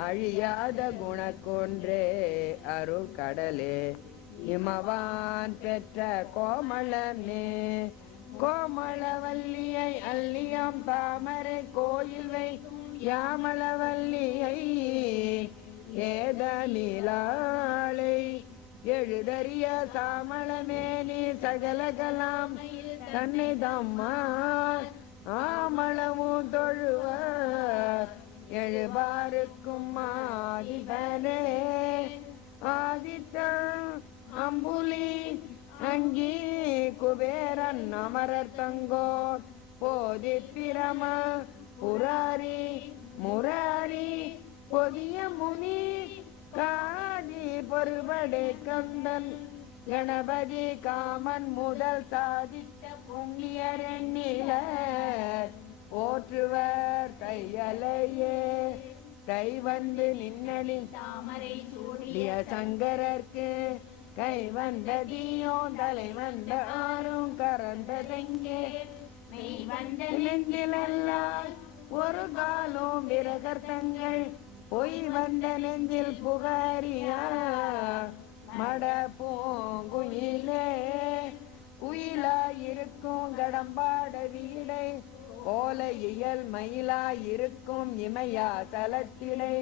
அழியாத குணக்கொன்றே அருள் கடலே இமவான் பெற்ற கோமளமே கோமளவல்லியை அல்லியாம் தாமரை கோயில்வை யாமளவல்லியை ஏத நீலாளை எழுதறிய சாமளமேனி சகலகலாம் தன்னை தம்மா ஆமளவும் தொழுவ எழுபாருக்கும் ஆதிபனே ஆதித்த அம்புலி அங்கி குபேரன் அமரர் தங்கோ போதி பிரம புராரி முராரி பொதிய முனி காதி பொறுபடை கந்தன் கணபதி காமன் முதல் சாதித்த புண்ணியர் எண்ணிலர் போற்றுவர் கையலையே கை வந்து நின்னலின் தாமரை சூடிய சங்கரர்க்கு கை வந்ததியோ தலை வந்த ஆறும் கறந்ததெங்கே மெய் வந்த நெஞ்சிலெல்லாம் ஒரு காலும் விரகர்த்தங்கள் பொய் வந்த நெஞ்சில் புகாரியா மட பூங்குயிலே குயிலாயிருக்கும் கடம்பாட வீடை கோல இயல் மயிலாயிருக்கும் இமையா தலத்திலே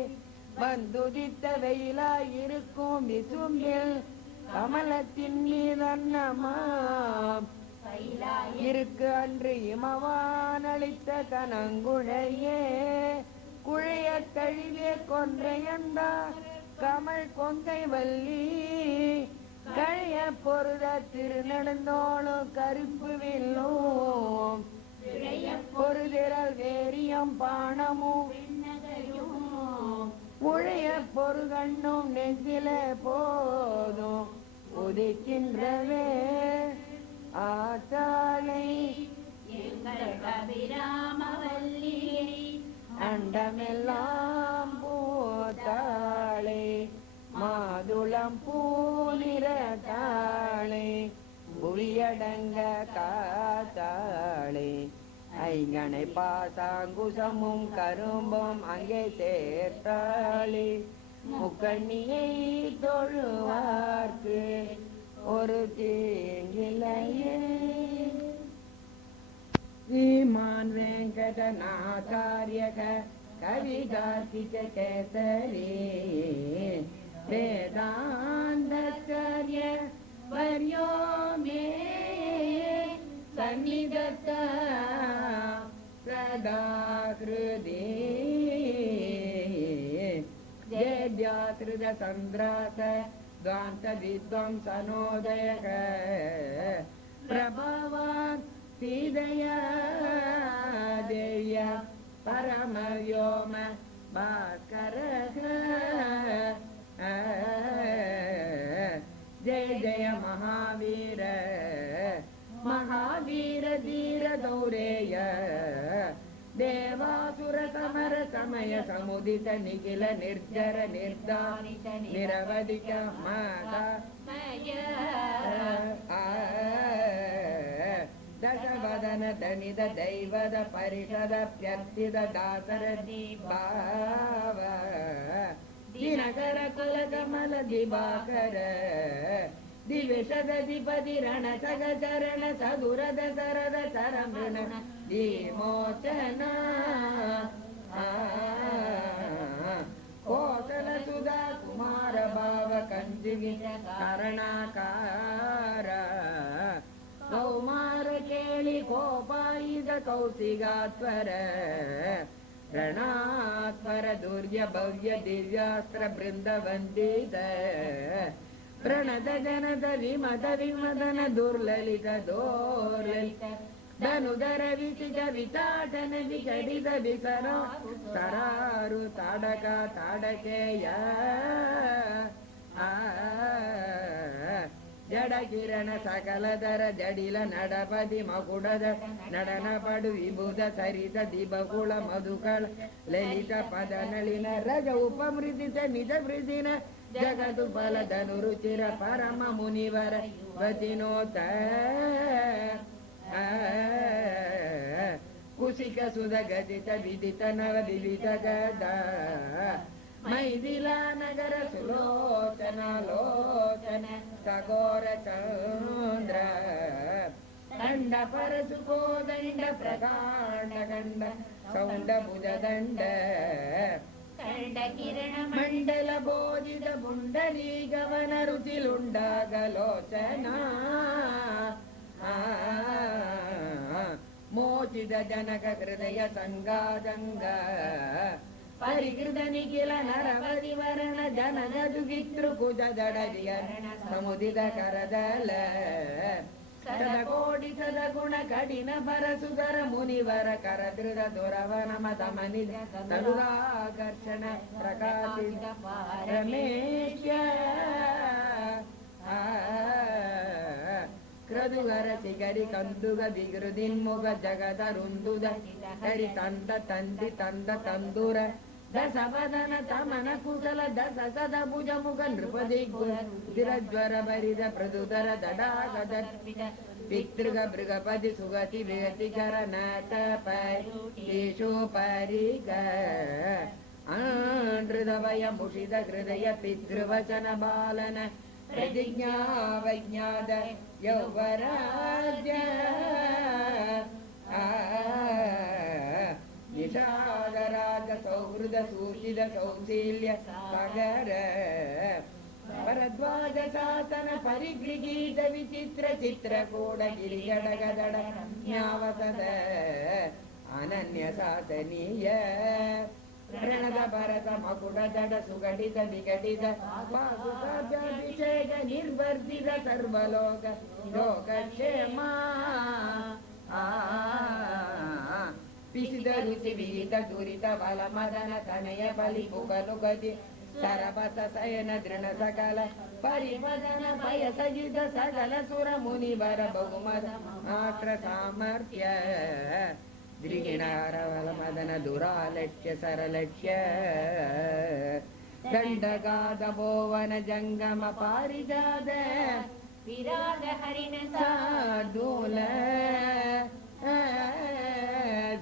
வந்துதித்த வெயிலாயிருக்கும் விசும்பில் கமலத்தின் மீதன்னமாம் இருக்கு அன்று இமவான் அளித்த கனங்குழையே குழைய கழிவே கொன்றையந்தா கமல் கொங்கை வள்ளி கழைய பொருத திருநெடுந்தோளு கருப்பு வில்லும் பொருதிரல் வேரியம் பாணமும் உழைய பொருகண்ணும் நெஞ்சில போதும் உதிக்கின்றவே ஆத்தாளை எங்கள் கவிராமவல்லியை அண்டமெல்லாம் பூத்தாளை மாதுளம் பூநிறத்தாளை புவியடங்க காத்தாளை ஐங்கனை பாசாங்குசமும் கரும்பும் அங்கே சேர்த்தாளே முக்கண்ணியை தொழுவார்க்கு ஒரு தீங்கிலையே श्रीमान वेंकटनाथार्यक कविगार्तिक केसरी वेदांताचार्य वर्यो मे सन्निधत्ता हृदि जयद्यासृद संद्रास द्वांत विद्वंसनोदयः प्रभावान् सीदया देव्या परमव्योम भास्करः जय जय महावीर महावीर धीर दौरेय देवासुर समर समय समुदित निखिल निर्जर निर्दानित निरवधिक माता दशवदन दनिद दैवद परिषद प्यर्थित दासर भाव दिनकर कुल कमल दिवाकर दिविषद दिपदि रण सग चरण सदुरद सरद चरमृण विमोचना कोसल सुधा कुमार भाव कंजिगी करणाकार कौमार केळि कोपायिद कौशिगात्वर ರಣಾತ್ಮರ ದುರ್ಯ ಭವ್ಯ ದಿವ್ಯಾಸ್ತ್ರ ಬೃಂದ ವಂದಿತ ಪ್ರಣದ ಜನದ ವಿಮದ ವಿಮದನ ದುರ್ಲಲಿತ ದೋರ್ಲಲಿತ ಧನುಧರ ವಿಚಿತ ವಿತಾಟನ ವಿಕಡಿತ ಬಿಸರ ಸರಾರು ತಾಡಕ ತಾಡಕೆಯ ಜಡ ಕಿರಣ ಸಕಲದರ ಜಡಿಲ ನಡಪದಿ ಮಕುಡದ ನಡನ ಪಡು ವಿಭುಧ ಸರಿತ ದಿಬಕುಳ ಮಧುಕಳ ಲಲಿತ ಪದ ನಳಿನ ರಜ ಉಪಮೃದಿತ ನಿಜ ಮೃದಿನ ಜಗದು ಫಲಧನು ರುಚಿರ ಪರಮ ಮುನಿವರ ವತಿನೋತ ಕುಸಿಕ ಸುಧ ಗದಿತ ವಿದಿತ ನವ ವಿವಿಧ ಗದ ಮೈದಿಲಾ ನಗರ ಸುಲೋಚನ ಲೋಚನ ಸಗೋರ ಚಂದ್ರ ದಂಡ ಪರಸು ಕೋದಂಡ ಪ್ರಕಾಂಡ ಗಂಡ ಸೌಂಡ ಭುಜದಂಡ ಕಂಡ ಕಿರಣ ಮಂಡಲ ಬೋಧಿತ ಪುಂಡಲಿ ಗಮನ ರುಚಿಲುಂಡಾಗಲೋಚನ ಮೋಚಿದ ಜನಕ ಹೃದಯ ಸಂಗಾದಂಗ ಪರಿಕೃತ ನಿಖಿಲ ನರವದಿ ವರಣ ಜನದ ದುಗಿತೃ ಕುಜ ದಡವಿಯ ಸಮುದಿದ ಕರದಲ ಸದಕೋಟಿ ಸದ ಗುಣ ಕಡಿನ ಪರಸುಧರ ಮುನಿವರ ಕರದೃಢ ದೊರವನ ಮದ ಮನಿದ ತನುರಾಕರ್ಷಣ ಪ್ರಕಾಶಿತ ರಮೇಶ ಕ್ರದುಗರ ಸಿಗರಿ ಕಂದುಗ ವಿಗೃದಿನ್ಮುಗ ಜಗದ ರುಂದುದ ಹರಿ ತಂದ ತಂದಿ ತಂದ ತಂದೂರ ದಸವದನ ತಮನ ಕುಶಲ ದಸ ಸದ ಭುಜ ಮುಖ ನೃಪದಿಗ್ಗುರ ಬರಿದ ಪ್ರದುದರ ದಡಾಗದ ಪಿತೃಗ ಮೃಗಪದಿ ಸುಗತಿ ವಿಗತಿಕರ ನಾಟ ಪರೀಶು ಪರಿಗ ಹೃದಯ ಮುಷಿದ ಹೃದಯ ಪಿತೃವಚನ ಬಾಲನ ಪ್ರತಿಜ್ಞಾ ವೈಜ್ಞಾದ ಯೌವರಾಜ್ಯ ನಿಷಾದರಾಜ ಸೌಹೃದ ಸೂಚಿದ ಸೌಶೀಲ್ಯ ಸಾಗರ ಭರದ್ವಾಜ ಶಾಸನ ಪರಿಗೃಗೀತ ವಿಚಿತ್ರ ಚಿತ್ರಕೂಟ ಗಿರಿಗಡಗದಡ ನ್ಯಾವಸದ ಅನನ್ಯ ಶಾಸನೀಯ ಪ್ರಣದ ಭರತ ಮಕುಡ ಜಡ ಸುಗಡಿತ ವಿಘಟಿತ ಅಭಿಷೇಕ ನಿರ್ವರ್ಧಿತ ಸರ್ವಲೋಕ ಲೋಕಕ್ಷೇಮ ಪಿಸಿದ ರುಚಿ ವಿಹಿತ ದುರಿತ ಬಲ ಮದನ ತನಯ ಬಲಿ ಮುಗಲು ಗತಿ ಸರಬಸ ಸಯನ ದೃಢ ಸಕಲ ಪರಿಪದನ ಭಯ ಸಜಿತ ಸಕಲ ಸುರ ಮುನಿವರ ಬಹುಮದ ಮಾತ್ರ ಸಾಮರ್ಥ್ಯ ದ್ರಿಗಿಣಾರವಲ ಮದನ ದುರಾಲಕ್ಷ್ಯ ಸರಲಕ್ಷ್ಯ ದಂಡಗಾದ ಭೋವನ ಜಂಗಮ ಪಾರಿಜಾದ ವಿರಾಗ ಹರಿಣ ಸಾಧೂಲ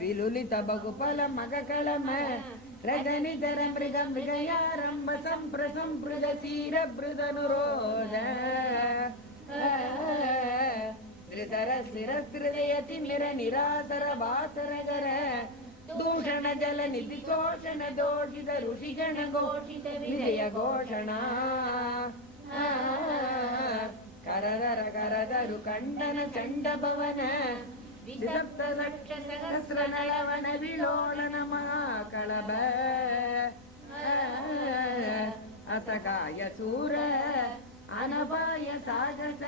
ವಿಲುಲಿತ ಬಗುಫಲ ಮಗ ಕಳಮ ರಜನಿಧರ ಮೃಗ ಮೃಗಯಾರಂಭ ಸಂಪ್ರಸಂಪೃಗ ತೀರ ಬೃದನುರೋಧ ತ್ರಿತರ ಸ್ಥಿರಹೃದಯ ತಿಮಿರ ನಿರಾಸರ ಬಾಸರಗರ ದೂಷಣ ಜಲ ನಿಧಿ ಶೋಷಣ ದೋಷಿತ ಋಷಿಗಣ ಘೋಷಿತ ವಿಜಯ ಘೋಷಣ ಕರದರ ಕರದರು ಕಂಡನ ಚಂಡ ಭವನ ವಿಸಪ್ತಲಕ್ಷ ಸಹಸ್ರ ನಳವನ ವಿಲೋಲನ ಮಹಾಕಳಬ ಅಸಗಾಯ ಸೂರ ಅನಪಾಯ ಸಾಗಸ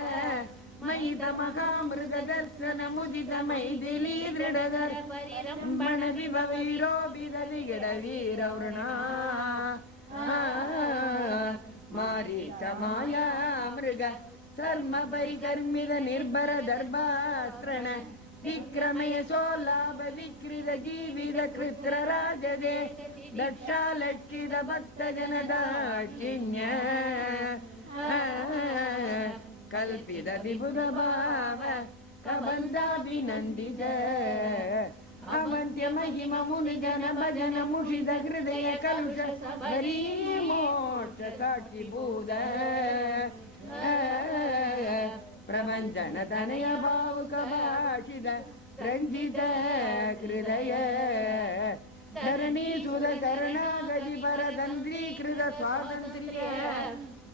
ಮೈದ ಮಹಾಮೃಗ ದರ್ಶನ ಮುದಿತ ಮೈದಿಲಿ ದೃಢದರ ಪರಿರಂಬಣ ವಿಭವ ವಿರೋಬಿದಲಿ ಗಿಡ ವೀರವೃಣ ಮಾರೀಚ ಮಾಯಾ ಮೃಗ ಸರ್ಮ ಪರಿಕರ್ಮಿದ ನಿರ್ಭರ ದರ್ಭಾಸ್ತ್ರಣ ವಿಕ್ರಮಯ ಸೋಲಾಭ ವಿಕ್ರಿದ ಜೀವಿದ ಕೃತ್ರ ರಾಜದೇ ದಕ್ಷಾಲಕ್ಷಿದ ಭಕ್ತ ಜನದಾಕ್ಷಿಣ್ಯ ಕಲ್ಪಿದ ವಿಭುಧ ಭಾವ ಕಬಂಧಾಭಿನಂದಿತ ಅವಂತ್ಯ ಮಹಿಮ ಮುನಿ ಜನ ಭಜನ ಮುಷಿದ ಹೃದಯ ಕಲುಷ ಬರೀ ಮೋಕ್ಷ ಸಾಕ್ಷಿ ಭೂದ ಪ್ರಪಂಚನ ತನಯ ಭಾವುಕ ಭಾಷಿದ ರಂಜಿತ ಹೃದಯ ಧರಣಿ ಸುಧ ಕರ್ಣಾಗಜಿ ಪರತಂತ್ರೀಕೃತ ಸ್ವಾತಂತ್ರ್ಯ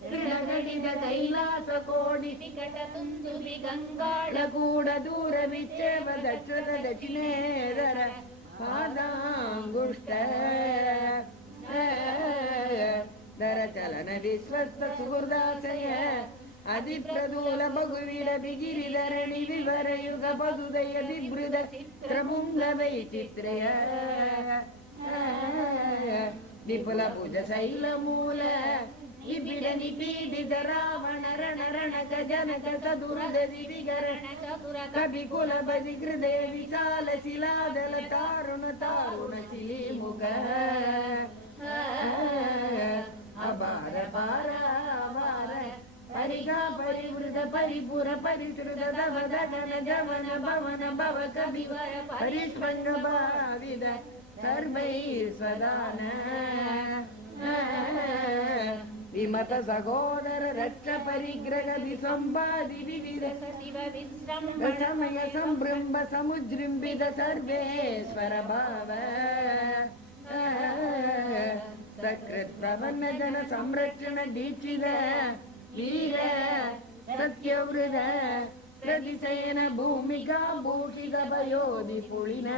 ದೃಢಗಡಿದ ಕೈಲಾಸ ಕೋಡಿ ನಿಕಟ ತುಂದುಬಿ ಗಂಗಾಳ ಕೂಡ ದೂರ ವಿಚ್ಛೇವ ದಕ್ಷದ ದಕ್ಷಿಣೇದರ ಪಾದಾಂಗುಷ್ಟ ದರ ಚಲನ ವಿಶ್ವಸ್ತ ಸುಹೃದಾಶಯ ಅಧಿಪ್ರದೂಲ ಬಗುವಿಡ ಬಿಗಿರಿ ಧರಣಿ ವಿವರ ಯುಗ ಬದುದಯ ದಿಬೃದ ಚಿತ್ರಮುಂಗ ವೈಚಿತ್ರ್ಯ ವಿಪುಲ ಭುಜ ಶೈಲ ಮೂಲ ಇಬಿಡ ನಿಪೀಡಿತ ರಾವಣ ರಣ ರಣಕ ಜನಕ ಚದುರದಿ ವಿಗರಣ ಚತುರ ಕವಿ ಕುಲ ಬದಿ ಹೃದಯ ವಿಶಾಲ ಶಿಲಾದಲ ತಾರುಣ ತಾರುಣ ಶಿಲೀಮುಖ ಅಪಾರ ಪಾರ ಅಪಾರ ಪರಿಗಾ ಪರಿವೃತ ಪರಿಪುರ ಪರಿಶ್ರುತ ದವದ ಗಣ ಗಮನ ಭವನ ಭವ ಕವಿವರ ಪರಿಷ್ವಂಗ ಭಾವಿದ ಸರ್ವೈಶ್ವದಾನ ವಿಮತ ಸಹೋದರ ರಕ್ಷ ಪರಿಗ್ರಹದಿ ಸಂಪಾದಿ ವಿವಿಧ ಶಿವ ವಿಶ್ರಮ ಸಮಯ ಸಂಭ್ರಂಭ ಸಮುಜೃಂಭಿತ ಸರ್ವೇಶ್ವರ ಭಾವ ಸಕೃತ್ ಪ್ರವನ್ನ ಜನ ಸಂರಕ್ಷಣ ದೀಕ್ಷಿತ ವೀರ ಸತ್ಯವೃದ ಪ್ರತಿಶಯನ ಭೂಮಿಕಾ ಭೂಷಿತ ಭಯೋಧಿ ಪುಳಿನ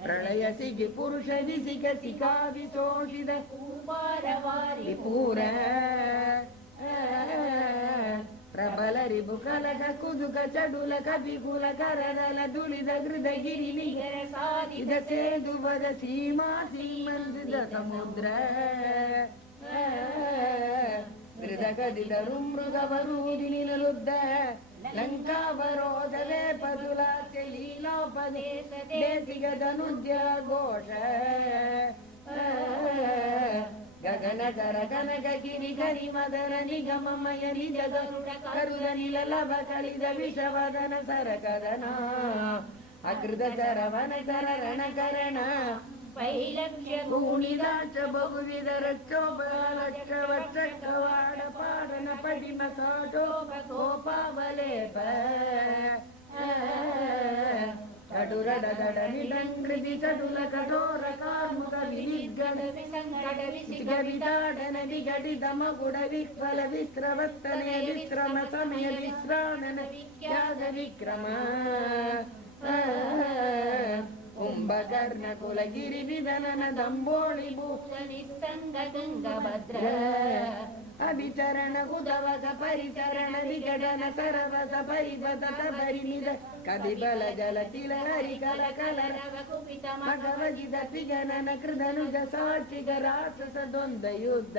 ಪ್ರಳಯ ಸಿಗಿ ಪುರುಷ ದಿಸಿಕ ಸಿಕಾವಿ ಶೋಷಿತ ಕುಮಾರವಾರಿ ಪೂರ ಪ್ರಬಲ ರಿಬು ಕಲಕ ಕುದುಕ ಚಡುಲ ಕಪಿಕುಲ ಕರದಲ ದುಳಿದ ಹೃದಗಿರಿ ನಿಗರ ಸಾರಿದ ಸೇದುವದ ಸೀಮಾ ಸೀಮಂದಿದ ಸಮುದ್ರ ಹೃದಗದಿದ ರುಮೃಗವರೂದಿ ನಿಲುದ್ದ ಲಂಕಾವರೋಧವೇ ಪದುಲಾಸ್ಯ ಲೀಲೋಪದೇಶ ದೇಸಿಗದನುದ್ಯ ಘೋಷ ಗಗನ ಕರ ಕನಕ ಗಿರಿ ಗರಿ ಮದನ ನಿಗಮಮಯ ನಿಜ ಗರುಡ ಕರುದ ನಿಲಲಭ ಕಳಿದ ವಿಷವದನ ಸರಕದನ ಅಕೃತ ಚರವನ ಚರ ರಣಕರಣ ವೈಲಕ್ಷ್ಯ ಗೂಣಿದಾಚ ಬಹುವಿಧ ರಕ್ಷೋಪ ಲಕ್ಷ ವರ್ಷ ಕವಾಡ ಪಾಡನ ಪಡಿಮ ಸಾಟೋಪ ಕೋಪಾವಲೇಪ ಚಡುರಡ ದಡ ನಿಡಂಗ್ರಿದಿ ಚಡುಲ ಕಠೋರ ಕಾರ್ಮುಕ ವಿನಿಗ್ಗಣ ಸಂಗಡ ವಿಸಿಗ ವಿದಾಡನ ವಿಗಡಿತ ಮಗುಡ ವಿಫಲ ವಿಸ್ರವರ್ತನೆ ವಿಶ್ರಮ ಸಮಯ ವಿಶ್ರಾಣನ ವಿಖ್ಯಾತ ವಿಕ್ರಮ ಕುಂಭಕರ್ಣ ಕುಲಗಿರಿ ವಿಧನನ ದಂಬೋಳಿ ಭೂಷ ನಿಸ್ಸಂಗ ತುಂಗಭದ್ರ ಅಭಿಚರಣ ಕುದವಸ ಪರಿಚರಣ ವಿಗಡನ ಸರವಸ ಪರಿಪತ ಪರಿಮಿದ ಕವಿಬಲ ಜಲ ತಿಲ ಹರಿ ಕಲ ಕಲರ ಕುಪಿತ ಮಗವಗಿದ ಪಿಗನನ ಕೃದನುಜ ಸಾಕ್ಷಿಗ ರಾಕ್ಷಸ ದ್ವಂದ ಯುದ್ಧ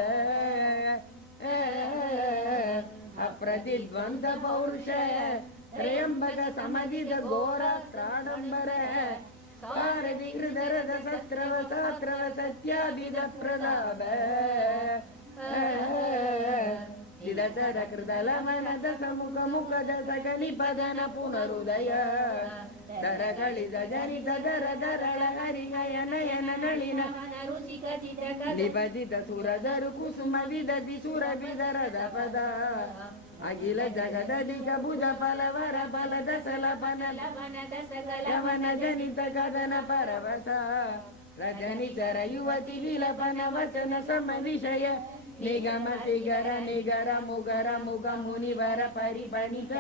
ಅಪ್ರತಿದ್ವಂದ ಪೌರುಷ ತ್ರಯಂಬಕ ಸಮದಿದ ಘೋರ ಪ್ರಾಡಂಬರ ಸಾರದಿ ಹೃದರದ ಸತ್ರವ ಸಾತ್ರವ ಸತ್ಯಾಭಿದ ಪ್ರಲಾಭ ಚಿದಚರ ಕೃದಲ ಮನದ ಸಮುಖ ಮುಖದ ಸಕಲಿ ಪದನ ಪುನರುದಯ ದರಗಳಿದ ಜನಿತ ದರ ದರಳ ಹರಿಹಯ ನಯನ ನಳಿನ ರುಚಿಕ ಚಿತ್ರಕ ನಿಭಜಿತ ಸುರದರು ಕುಸುಮ ವಿದತಿ ಸುರ ಬಿದರದ ಪದ ಅಖಿಲ ಜಗದಧಿಕ ಭುಜ ಫಲವರ ಫಲದ ಸಲಪನ ಲವನದ ಸಕಲ ಯವನ ಜನಿತ ಕದನ ಪರವಸ ರಜನಿಚರ ಯುವತಿ ವಿಲಪನ ವಚನ ಸಮ ವಿಷಯ ನಿಗಮ ಸಿಗರ ನಿಗರ ಮುಗರ ಮುಗ ಮುನಿವರ ಪರಿಪಣಿತ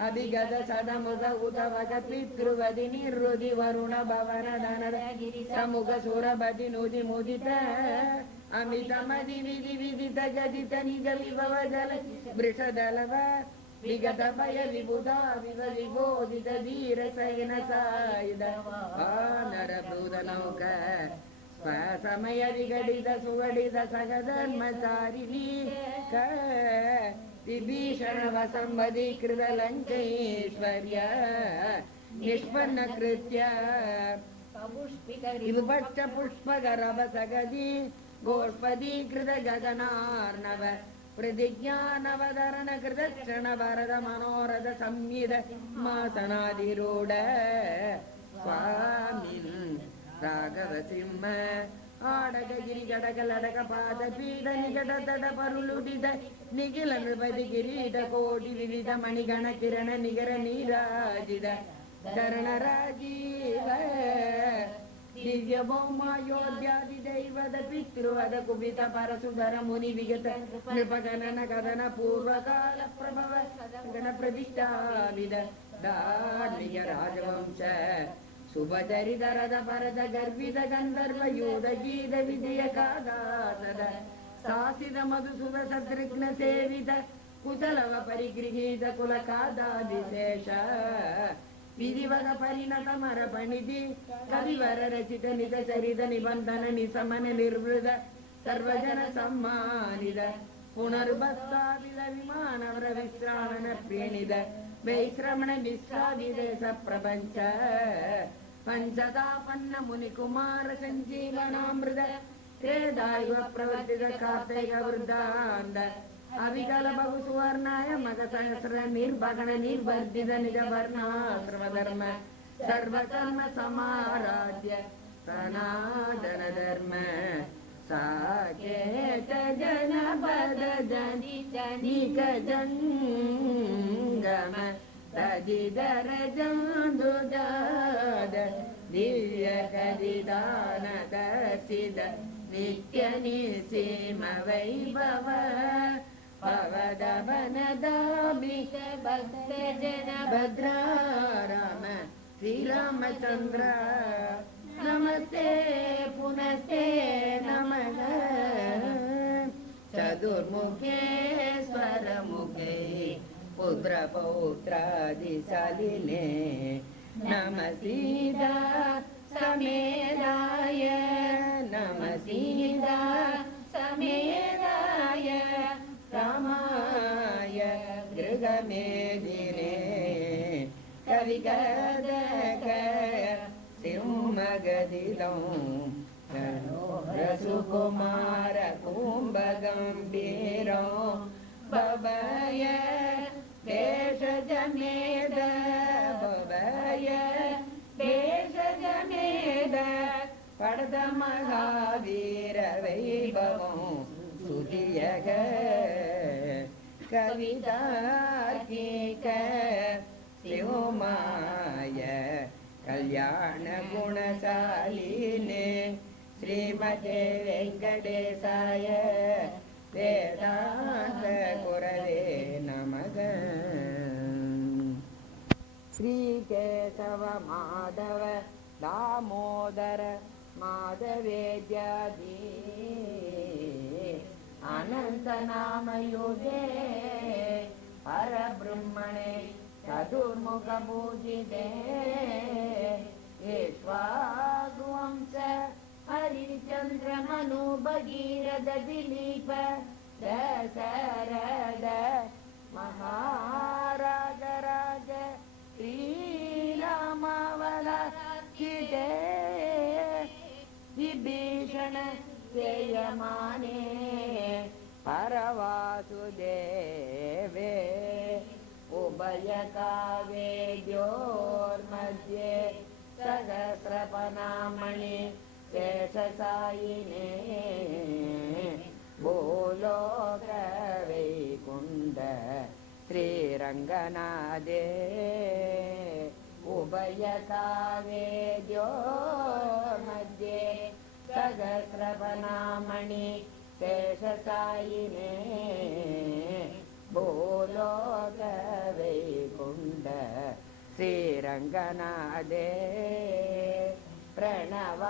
ಅಭಿಗದ ಸದಮುಗ ಉದವಗ ಪಿತೃವದಿ ನಿರ್ವೃದಿ ವರುಣ ಭವನ ಧನದ ಸಮುಖ ಸುರಭದಿ ನುದಿ ಮುದಿತ ಅಮಿತ ಮದಿ ವಿಧಿ ವಿದಿತ ಗದಿತ ನಿಜ ವಿಭವ ಜಲ ವೃಷದಲವ ವಿಗತ ಭಯ ವಿಬುಧ ವಿವ ವಿಬೋಧಿತ ಧೀರ ಸೈನ ಸಾಯುಧ ನರ ಬೃದ ನೌಕ ಸಮಯ ವಿಗಡಿತ ಸುಗಡಿತ ಸಗಧರ್ಮಚಾರಿ ವಿಭೀಷಣ ವಸಂಬದೀಕೃತ ಲಂಕೇಶ್ವರ್ಯ ನಿಷ್ಪನ್ನ ಕೃತ್ಯ ವಿಭಕ್ಷ ಪುಷ್ಪಗರಭ ಸಗದಿ ಗೋಷ್ಪದೀಕೃತ ಗಗನಾರ್ಣವ ಪ್ರತಿಜ್ಞಾನವಧರಣ ಕೃತ ಕ್ಷಣ ವರದ ಮನೋರಥ ಸಂಹಿತ ಮಾಸನಾದಿರೂಢ ಸ್ವಾಮಿನ್ ರಾಘವ ಸಿಂಹ ಆಡಗ ಗಿರಿ ಗಡಗ ಲಡಗ ಪಾದ ಪೀಡ ನಿಗಡ ತಡ ಪರುಳುಡಿದ ನಿಖಿಲ ನೃಪತಿ ಕಿರೀಟ ಕೋಟಿ ವಿವಿಧ ಮಣಿಗಣ ಕಿರಣ ನಿಗರ ನೀರಾಜಿದ ಧರಣ ರಾಜೀವ ದಿವ್ಯ ಭೌಮಾಯೋಧ್ಯಾದಿ ದೈವದ ಪಿತೃವದ ಕುಪಿತ ಪರಸುಧರ ಮುನಿ ವಿಗತ ನೃಪಗಣನ ಕದನ ಪೂರ್ವಕಾಲ ಪ್ರಭವ ಗಣ ಪ್ರತಿಷ್ಠಾವಿದ ಧಾರ್ಮಿಕ ರಾಜವಂಶ ಶುಭಚರಿದರದ ಪರದ ಗರ್ಭಿತ ಗಂಧರ್ವ ಯೋಧ ಗೀತ ವಿಜಯ ಕಾಗಾಸದ ಸಾಸಿದ ಮಧುಸುಧ ಸದೃಗ್ನ ಸೇವಿತ ಕುಶಲವ ಪರಿಗೃಹೀತ ಕುಲ ಕಾದಾದಿಶೇಷ ವಿಧಿವದ ಪರಿಣತ ಮರ ಪಣಿದಿ ಕವಿವರ ರಚಿತ ನಿಜ ಚರಿತ ನಿಬಂಧನ ನಿಸಮನ ನಿರ್ವೃತ ಸರ್ವಜನ ಸಮ್ಮಾನಿದ ಪುನರ್ಭಸ್ತಾವಿದ ವಿಮಾನವರ ವಿಶ್ರಾಮಣ ಪ್ರೇಣಿದ ವೈಶ್ರಮಣ ವಿಶ್ರಾವಿದೇಶ ಪ್ರಪಂಚ ಪಂಚದಾಪನ್ನ ಮುನಿಕುಮಾರ ಸಂಜೀವನಾಮೃತ ತ್ರೇದಾಯುವ ಪ್ರವರ್ತಿತ ಕಾರ್ತಿಕ ವೃದ್ಧಾಂತ ಅವಿಕಲ ಬಹು ಸುವರ್ಣಾಯ ಮಗ ಸಹಸ್ರ ನಿರ್ಭಗಣ ನಿರ್ಬರ್ಧಿತ ನಿಜ ವರ್ಣಾಶ್ರಮ ಧರ್ಮ ಸರ್ವಕರ್ಮ ಸಮಾರಾಧ್ಯ ಸನಾತನ ಧರ್ಮ ಸಾಕೇತ ಜನಪದ ಜನಿ ಜನಿಕ ಜಂಗಮ ತಜಿದರ ಜಾಂದುಜಾದ ದಿವ್ಯ ಕದಿದಾನ ದರ್ಶಿದ ನಿತ್ಯ ನಿಸೀಮ ವೈಭವ ಭವದ ಬನದಾಭಿಕ ಭಕ್ತ ಜನ ಭದ್ರಾರಾಮ ಶ್ರೀರಾಮಚಂದ್ರ ನಮಸ್ತೆ ಪುನಸ್ತೆ ನಮಃ ಚತುರ್ಮುಖೇಶ್ವರ ಮುಖೇ ಪುತ್ರ ಪೌತ್ರಾದಿ ಶಾಲಿನೇ ನಮಸೀದ ಸಮೇದಾಯ ನಮಸೀದ ಸಮೇದಾಯ ರಾಮಾಯ ಗೃಹಮೇದಿನೇ ಕವಿಗದಕ ಸಿಂಹಗದಿಲಂ ರಸುಕುಮಾರ ಕುಂಭ ಗಂಭೀರೋ ಬಬಯ ದೇಶಜ ಮೇದ ಬಬಯ ದೇಶಜ ಮೇದ ಪಡೆದ ಮಹಾವೀರ ವೈಭವಂ ಸುಧಿಯಗ ಕವಿತಾರ್ಕಿಕ ಶಿವಮಾಯ ಕಲ್ಯಾಣ ಗುಣಶಾಲಿನೇ ಶ್ರೀಮತೆ ವೆಂಕಟೇಶಾಯ ವೇದಾಂತ ಗುರವೇ ನಮಃ. ಶ್ರೀ ಕೇಶವ ಮಾಧವ ದಾಮೋದರ ಮಾಧವೇದ್ಯಾದಿ ಅನಂತ ನಾಮಯುಗೇ ಪರಬ್ರಹ್ಮಣೆ ಚತುರ್ಮುಖ ಪೂಜಿತೆ ವಿಶ್ವಾಗುವಂಶ ಹರಿಚಂದ್ರ ಮನು ಭಗೀರಥ ದಿಲೀಪ ದಶರಥ ಮಹಾರಾಜರಾಜ ಶ್ರೀರಾಮಾವಲಂಬಿತೆ ವಿಭೀಷಣ ಸೇಯಮಾನೇ ಪರವಾಸುದೇವೇ ಉಭಯ ಕಾವೇದ್ಯೋರ್ಮಧ್ಯೆ ಸಹಸ್ರಪನಾಮಣಿ ಶೇಷಸಾಯಿನೇ ಭೂಲೋಕ ವೈಕುಂಠ ಶ್ರೀರಂಗನಾಥೇ ಉಭಯ ಕಾವೇದ್ಯೋರ್ಮಧ್ಯೆ ಸಹಸ್ರಪನಾಮಣಿ ಶೇಷಸಾಯಿನೇ ಭೂಲೋಕ ವೈಕುಂಠ ರಂಗನಾದೆ ಪ್ರಣವಾಕಾರ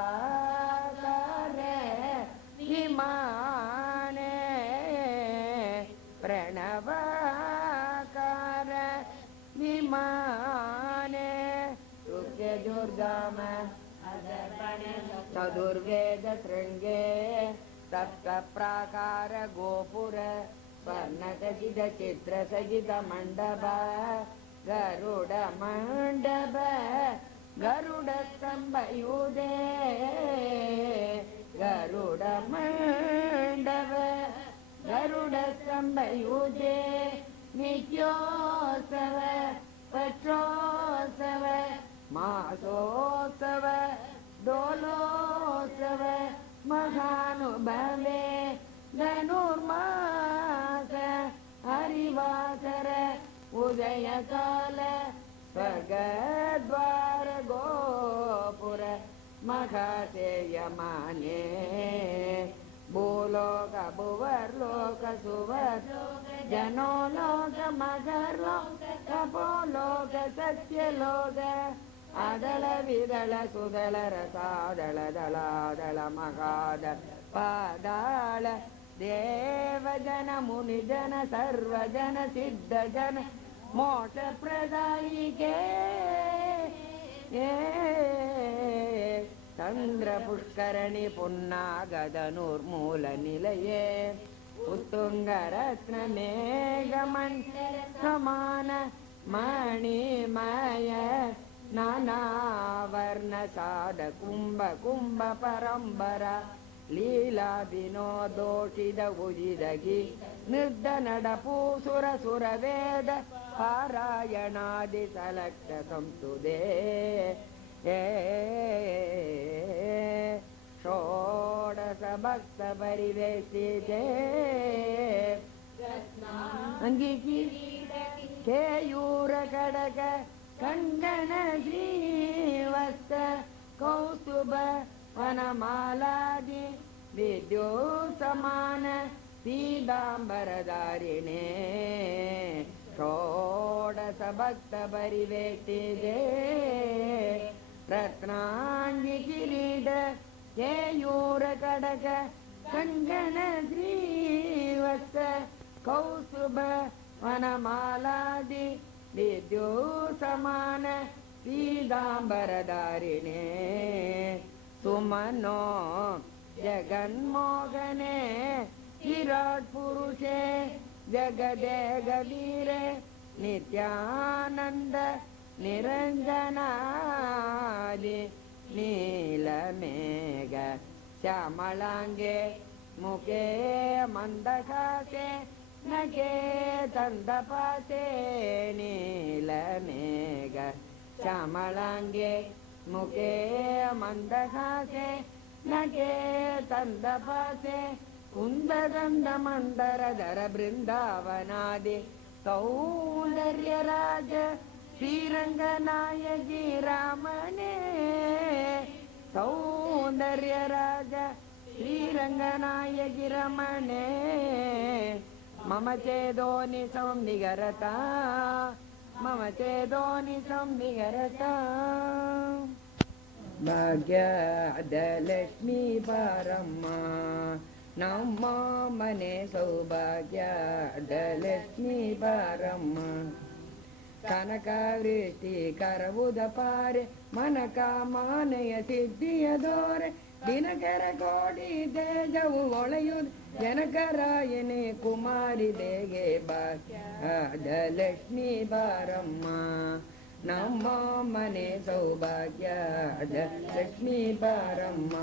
ವಿಮಾನೆ ಪ್ರಣವಾಕಾರ ವಿಮಾನೆ ತುಕ್ಯ ದುರ್ಗಾಮ ಚತುರ್ವೇದ ಶೃಂಗೇ ಸಪ್ತ ಪ್ರಾಕಾರ ಗೋಪುರ ಸ್ವರ್ಣಖಚಿತ ಚಿತ್ರ ಸಹಿತ ಮಂಡಪ ಗರುಡ ಮಂಡಪ ಗರುಡ ಸ್ತಂಭಯುದೇ ಗರುಡ ಮಂಡಪ ಗರುಡ ಸ್ತಂಭಯುದೇ ನಿತ್ಯೋತ್ಸವ ಪತ್ರೋತ್ಸವ ಮಾಸೋತ್ಸವ ಡೋಲೋತ್ಸವ ಮಹಾನುಭವೆ ಧನುರ್ಮಾಸ ಹರಿವಾಸರ ಉದಯ ಕಾಲ ಸ್ವರ್ಗದ್ವಾರ ಗೋಪುರ ಮಖಾಸೇಯಮಾನೆ ಭೂಲೋಕ ಭುವರ್ಲೋಕ ಸುವರ್ ಜನೋಲೋಕ ಮಗರ್ಲೋಕ ತಪೋಲೋಕ ಸತ್ಯಲೋಕ ಅದಳ ವಿದಳ ಸುದಳ ರಸಾದಳ ದಳಾದಳ ಮಗಾದ ಪಾದಾಳ ದೇವಜನ ಮುನಿಜನ ಸರ್ವಜನ ಸಿದ್ಧ ಜನ ಮೋಕ್ಷ ಪ್ರದಾಯಿಕೆ ಚಂದ್ರ ಪುಷ್ಕರಣಿ ಪುನ್ನಾಗದನುರ್ಮೂಲ ನಿಲಯೇ ಉತ್ತುಂಗರತ್ನ ಮೇಘಮಂಡಲ ಸಮಾನ ಮಣಿಮಯ ನಾನಾವರ್ಣ ಸಾದ ಕುಂಭ ಕುಂಭ ಪರಂಬರ ಲೀಲಾ ವಿನೋದೋಷಿದ ಉಜಿದಗಿ ನಿರ್ದ ನಡಪು ಸುರ ಸುರ ವೇದ ಪಾರಾಯಣಾದಿ ಸಲಕ್ಷ ಸಂಸುದೇ ಷೋಡಶ ಭಕ್ತ ಪರಿವೇಶಿತೆ ಅಂಗಿಕಿ ಕೇಯೂರ ಕಡಕ ಕಂಗಣ ಶ್ರೀವಸ್ತ ಕೌಸ್ತುಭ ವನಮಾಲಾದಿ ವಿದ್ಯೋ ಸಮಾನ ಪೀತಾಂಬರಧಾರಿಣೆ ಷೋಡಶ ಭಕ್ತ ಪರಿವೇಶಿದೆ ರತ್ನಾಂಗಿ ಕಿರೀಟ ಕೇಯೂರ ಕಡಕ ಕಂಗಣ ಶ್ರೀವಸ್ತ ಕೌಸ್ತುಭ ವನಮಾಲಾದಿ ವಿದ್ಯೋ ಸಮಾನ ಪೀತಾಂಬರಧಾರಿಣೆ ಸುಮನೋ ಜಗನ್ಮೋಹನೆ ವಿರಾಟ್ ಪುರುಷೇ ಜಗದೇಗವೀರೆ ನಿತ್ಯಾನಂದ ನಿರಂಜನಾದಿ ನೀಲಮೇಘ ಶ್ಯಾಮಳಾಂಗೆ ಮುಖೇ ಮಂದಹಾಸೆ ನಗೆ ತಂದಪಾಸೆ ನೀಲಮೇಘ ಶ್ಯಾಮಳಾಂಗೆ ಮುಖೇ ಮಂದಹಾಸೆ ನಗೆ ತಂದಪಾಸೆ ಕುಂದಗಂಧ ಮಂದರಧರ ಬೃಂದಾವನಾದಿ ಸೌಂದರ್ಯ ರಾಜ ಶ್ರೀರಂಗನಾಯಕಿ ರಾಮನೇ ಸೌಂದರ್ಯ ರಾಜ ಶ್ರೀರಂಗನಾಯಕಿ ರಮಣೆ ಮಮ ಚೇದೋನಿ ಸಂನಿಗರತ ಮಮ ಚೇದೋನಿ ಸಂನಿಗರತ ಭಾಗ್ಯದ ಲಕ್ಷ್ಮೀ ಬಾರಮ್ಮ ನಮ್ಮ ಮನೆ ಸೌಭಾಗ್ಯದ ಲಕ್ಷ್ಮೀ ಬಾರಮ್ಮ ಕನಕ ವೃಷ್ಟಿ ಕರವುದ ಪಾರೆ ಮನಕ ಮಾನೆಯ ಸಿದ್ಧಿಯ ದೋರೆ ದಿನಕರ ಕೋಡಿ ತೇಜವು ಒಳೆಯುವುದು ಜನಕರಾಯನೆ ಕುಮಾರಿ ದೇಗೆ ಭಾಗ್ಯದ ಲಕ್ಷ್ಮೀ ಬಾರಮ್ಮ ನಮ್ಮ ಮನೆ ಸೌಭಾಗ್ಯದ ಲಕ್ಷ್ಮೀ ಬಾರಮ್ಮ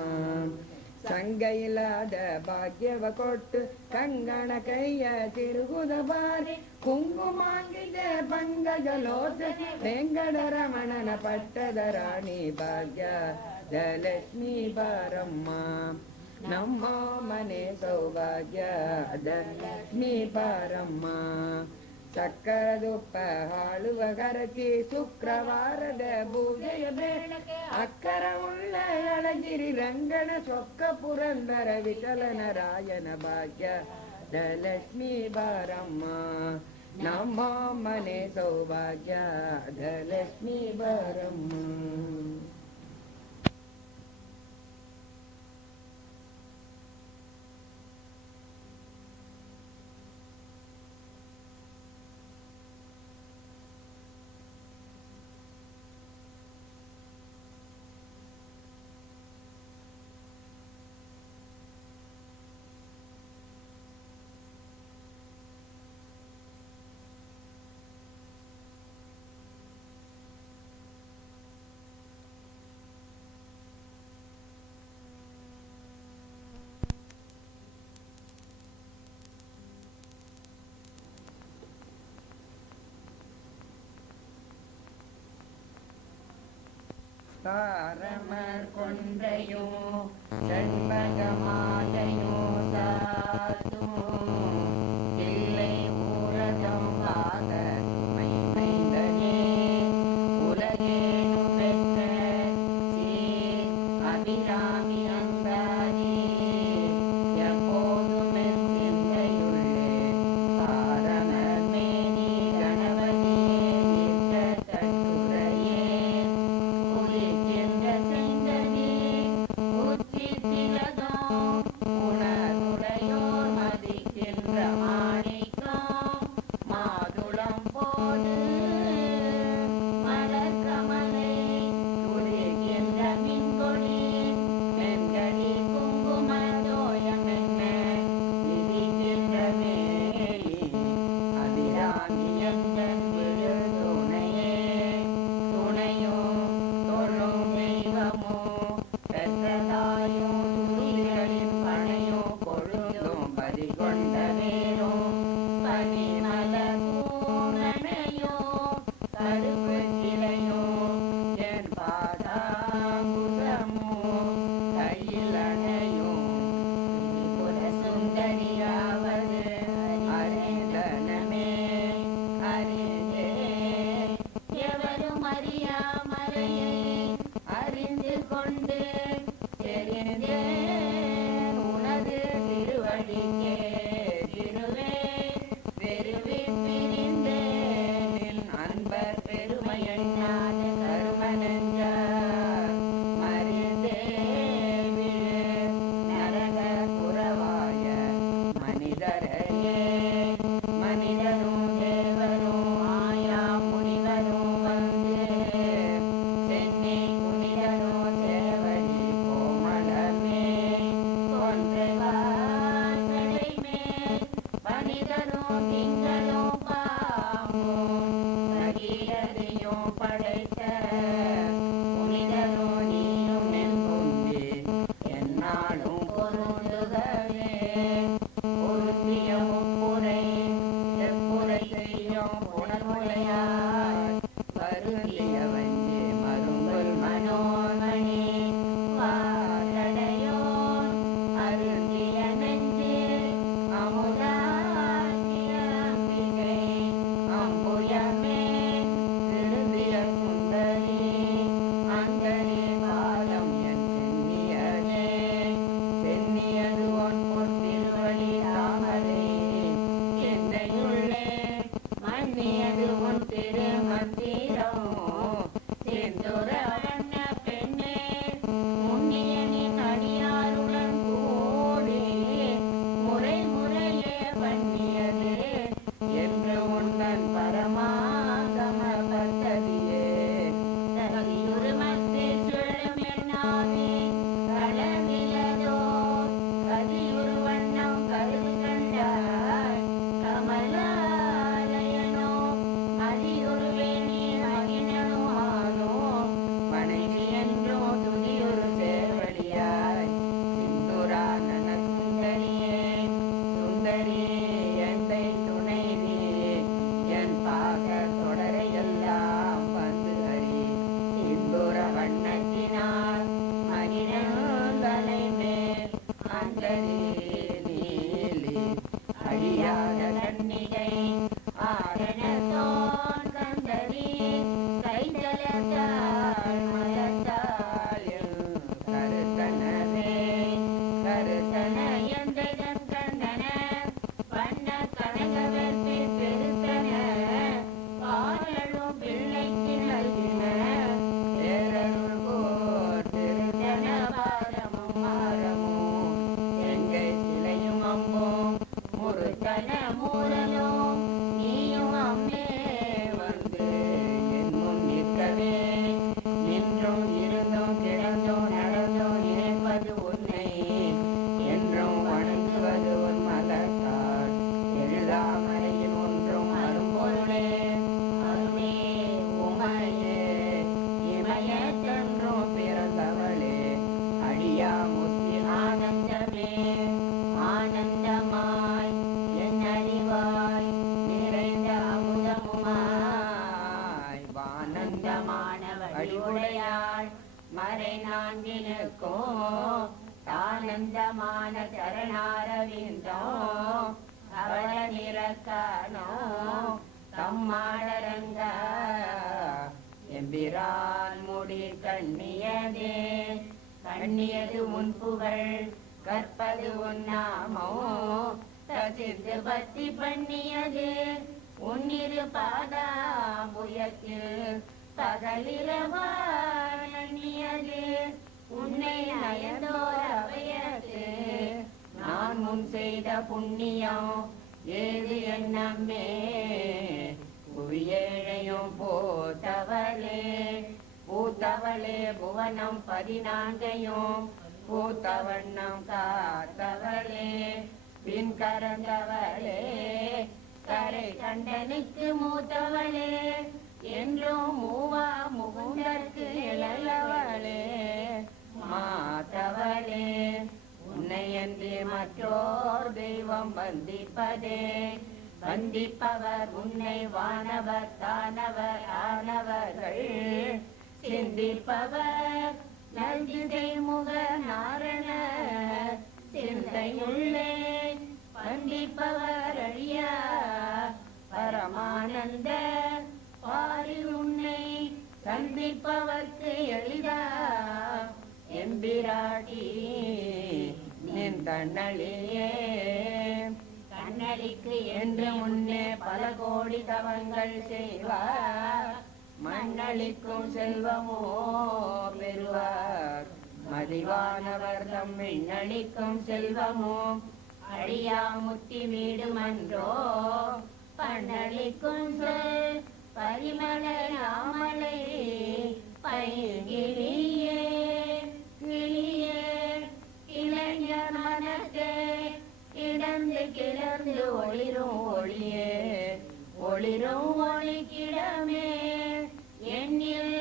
ಸಂಗ ಇಲ್ಲದ ಭಾಗ್ಯವ ಕೊಟ್ಟು ಕಂಗಣ ಕೈಯ ತಿರುಗುದ ಬಾರಿ ಕುಂಕುಮಾಂಗಿಗೆ ಪಂಗಜಲೋಚ ವೆಂಕಟರಮಣನ ಪಟ್ಟದ ರಾಣಿ ಭಾಗ್ಯದ ಲಕ್ಷ್ಮೀ ಬಾರಮ್ಮ ನಮ್ಮ ಮನೆ ಸೌಭಾಗ್ಯದ ಲಕ್ಷ್ಮೀ ಬಾರಮ್ಮ ಸಕ್ಕರದುಪ್ಪ ಹಾಳುವ ಗರತಿ ಶುಕ್ರವಾರದ ಪೂಜೆಯ ಬೇಳಕ್ಕೆ ಅಕ್ಕರ ಉಳ್ಳ ಅಳಗಿರಿ ರಂಗನ ಸೊಕ್ಕ ಪುರಂದರ ವಿಠಲನ ರಾಯನ ಭಾಗ್ಯದ ಲಕ್ಷ್ಮೀ ಬಾರಮ್ಮ ನಮ್ಮ ಮನೆ ಸೌಭಾಗ್ಯದ ಲಕ್ಷ್ಮೀ ಬರಮ್ಮ. காரமர் கொன்றையோ செண்பகமாலையோ சாத்துமோ இல்லை ஊரதம் பாத மைந்தனே உலகேனும் பெற்ற சீர் அபிராமி அந்தாதி எப்போதும் என் சிந்தையுள்ளே காரமர் மேனி கணவதியே நிற்க தட்டுரையே உணர்வுடையோர் மதிக்கின்ற மாணிக்கம் மாதுளம் போது மலர்கமலை துளிர்கின்ற மின்கொடி வெண்கடி குங்குமதோயம் என்ன விதிக்கின்ற மேலி அபிராமி எந்தன் விழு துணையே துணையோ தொழும் தெய்வமோ பெற்றதாயோ துணிகளின் பனையோ பொழுதும் பறிகொண்ட வேரோ பனிமல பூரணையோ கருப்பு சிலையோ என் பாதாங்குதமோ கையில் அணையோ புல சுந்தரியாவது அறிந்தனமே அறிந்தே எவரும் அறியாமலையை அறிந்து கொண்டு தெரிந்தேன் உனது திருவடிக்கே திருவே பெருவி பிரிந்தேன் அன்பர் பெருமையண்ணாத கருமனஞ்சார் மறிந்தே நரக புறவாய மனிதரையே மனிதரும் தேவரும் ஆயா முனிவரும் வந்து சென்னை புனிதனோ சேவடி கோமளமே கொன்றைவார் மேல் மனிதனோ திங்களோ பாமோ சகீரதையோ படைத்த புனிதனோ நீயும் என் கொண்டு என்னாலும் பொருந்துகவே பொருந்திய முப்புரை எப்புரை செய்யும் புனர்முலையார் வருந்திய வஞ்சி மருங்குல் மனோமணி வாரடையோன் அருந்திய நெஞ்சு அமுதாக்கிய அம்பிகை அம்புயமே திருந்திய சுந்தரி அங்கனே பாலம் என் சென்னியதே சென்னியது ஒன் பொத்திருவழி தாமரை என்னையுள்ளே மன்னியது காணோ தம்மாடரங்க எம்பிரான் முடி கண்ணியதே கண்ணியது உன் புகழ் கற்பது உன் நாமோ கசிந்து பக்தி பண்ணியது உன்னிரு பாதாம்புயத்தில் பகலிரவாணியது உன்னை நயந்தோர் அவையது நான் முன் செய்த புண்ணியம் ஏது என்னம்மே புவியேழையும் போத்தவளே பூத்தவளே புவனம் 14 பூத்தவண்ணம் காத்தவளே பின் கரந்தவளே கரை கண்டனுக்கு மூத்தவளே என்றும் மூவா முகுந்தற்கு இளையவளே மாத்தவளே உன்னை என்று மற்றோர் தெய்வம் வந்திப்பதே வந்திப்பவர் உன்னை வானவர் தானவர் ஆனவர்கள் சிந்திப்பவர் நல்திசை முக நாரண சிந்தையுள்ளே வந்திப்பவர் அழியா பரமானந்த பாரில் உன்னை சந்திப்பவர்க்கு எளிதா எம்பிராட்டி நின் தன்னழியே கண்ணளிக்கு என்று முன்னே பல கோடி தவங்கள் செய்வார் மண்ணளிக்கும் செல்வமோ பெறுவார் மதிவானவர் தம்மிண்ணளிக்கும் செல்வமோ அழியா முத்தி வீடுமன்றோ பண்ணளிக்கும் சொல் பரிமள நாமலை பைங்கிளியே கிளியே இளைஞர் மனத்தே கிடந்து கிளர்ந்து ஒளிரும் ஒளியே ஒளிரும் ஒளிக்கிடமே எண்ணில்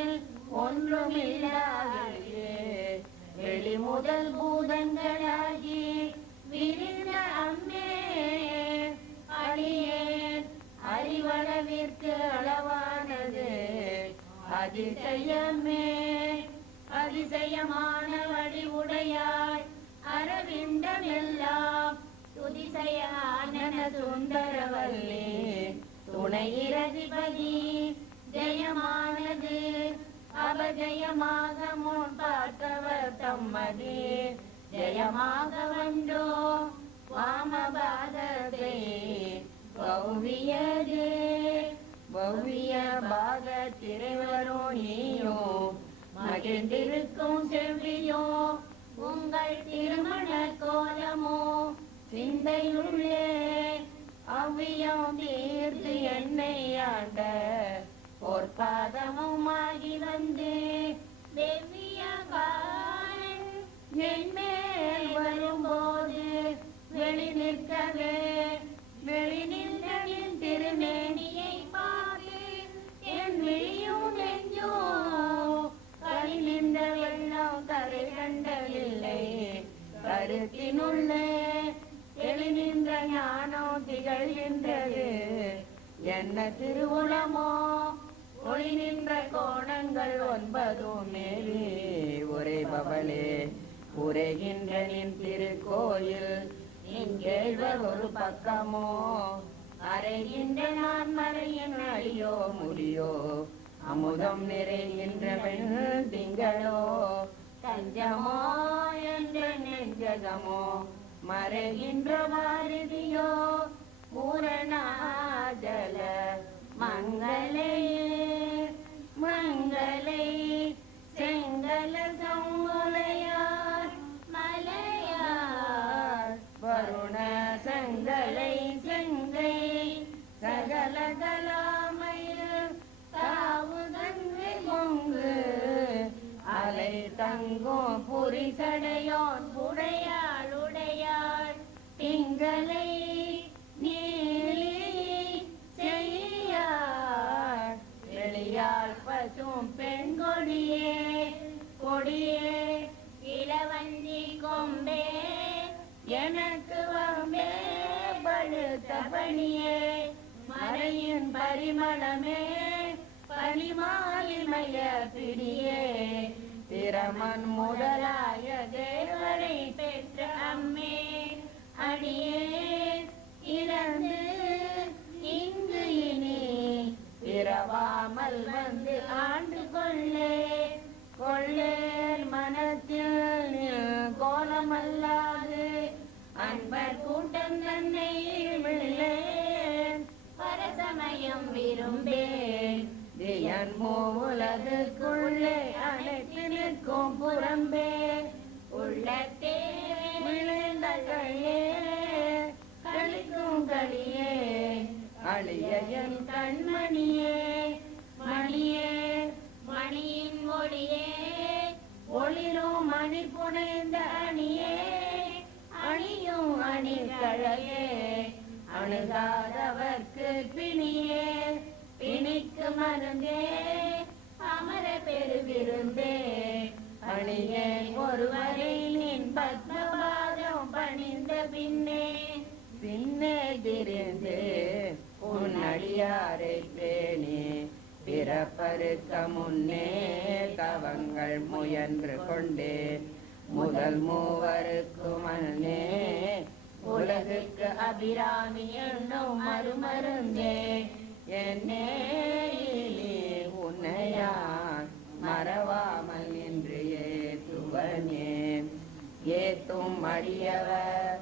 ஒன்றுமில்லாதே வெளி முதல் பூதங்களாகி விரிந்த அம்மே அடியேன் அறிவளவிற்கு அளவானது அதிசயமே அதிசயமான வடிவுடையாய் அரவிந்தம் எல்லாம் துதிசயான சுந்தரவல்லி துணை இரதிபதி ஜெயமானது அபஜயமாக முன் பார்த்தவர் தம்மதி ஜெயமாக வந்தோ வாமபாதத்தை பௌவியதே பௌவிய பாத திரைவரோ நீயோ மகிழ்ந்திருக்கும் செவ்வியோ உங்கள் திருமண கோலமோ சிந்தையுள்ளே அவ்வியம் தீர்த்து என்னை ஆண்ட பொற்பாதமுமாகி வந்து வெவ்விய காலன் என் மேல் வரும்போது வெளி நிற்கவே வெளி நின்றனின் திருமேனியை பார்த்து என் விழியும் நெஞ்சோ கரை நின்ற வெள்ளம் கரை கண்டதில்லை கருத்தினுள்ளே எளி நின்ற ஞானம் திகழ்கின்றது என்ன திருவுளமோ ஒளி நின்ற கோணங்கள் 9 மேலே உரைபவளே உரைகின்ற நின் திருக்கோயில் இங்கேழ்வர் ஒரு பக்கமோ அறைகின்ற நான் மறையின் அழியோ முடியோ அமுதம் நிறைகின்ற பெண் திங்களோ தஞ்சமோ என்ற நெஞ்சகமோ மறைகின்ற வாரதியோ பூரணாஜல மங்களே மங்களே செங்கல சம்முலையார் மலையார் வருண செங்கலை செங்கை சகல கலாமையில் காவு கங்கை பொங்கு அலை தங்கும் புரிசடையோன் புடையாள் உடையாள் திங்களை நீலி செய்யாள் வெளியாள் பசும் பெண் கொடியே கொடியே இளவஞ்சி கொம்பே எனக்கு வம்பே படுத்த பணியே மறையின் பரிமளமே பனிமாலிமய பிடியே பிரமன் முதலாய தேவரை பெற்ற அம்மே அடியே இறந்து கொல்லாமல் வந்து ஆண்டு கொள்ளேன் மனத்தில் கோலமல்லாது அன்பர் கூட்டம் தன்னை விழேன் பரசமயம் விரும்பேன் தியன் மூலதுக்குள்ளே அனைத்து நிற்கும் புறம்பே உள்ளத்தே விழுந்த கையே கழிக்கும் களியே அழிய என் கண்மணியே மணியே மணியின் ஒளியே ஒளிரும் மணி புனைந்த அணியே அணியும் அணிகளையே அணுகாதவர்க்கு பிணியே பிணிக்கு மருந்தே அமர பெருவிருந்தே அணியே ஒருவரை நின் பத்மபாதம் பணிந்த பின்னே திரிந்து உன் அடியாரை பேணி பிறப்பருக்க முன்னே தவங்கள் முயன்று கொண்டே முதல் மூவருக்கு மன்னே உலகுக்கு அபிராமி என்னும் மறுமருந்தே என்னே உன்னையான் மறவாமல் என்று ஏத்துவனே ஏத்தும் அடியவர்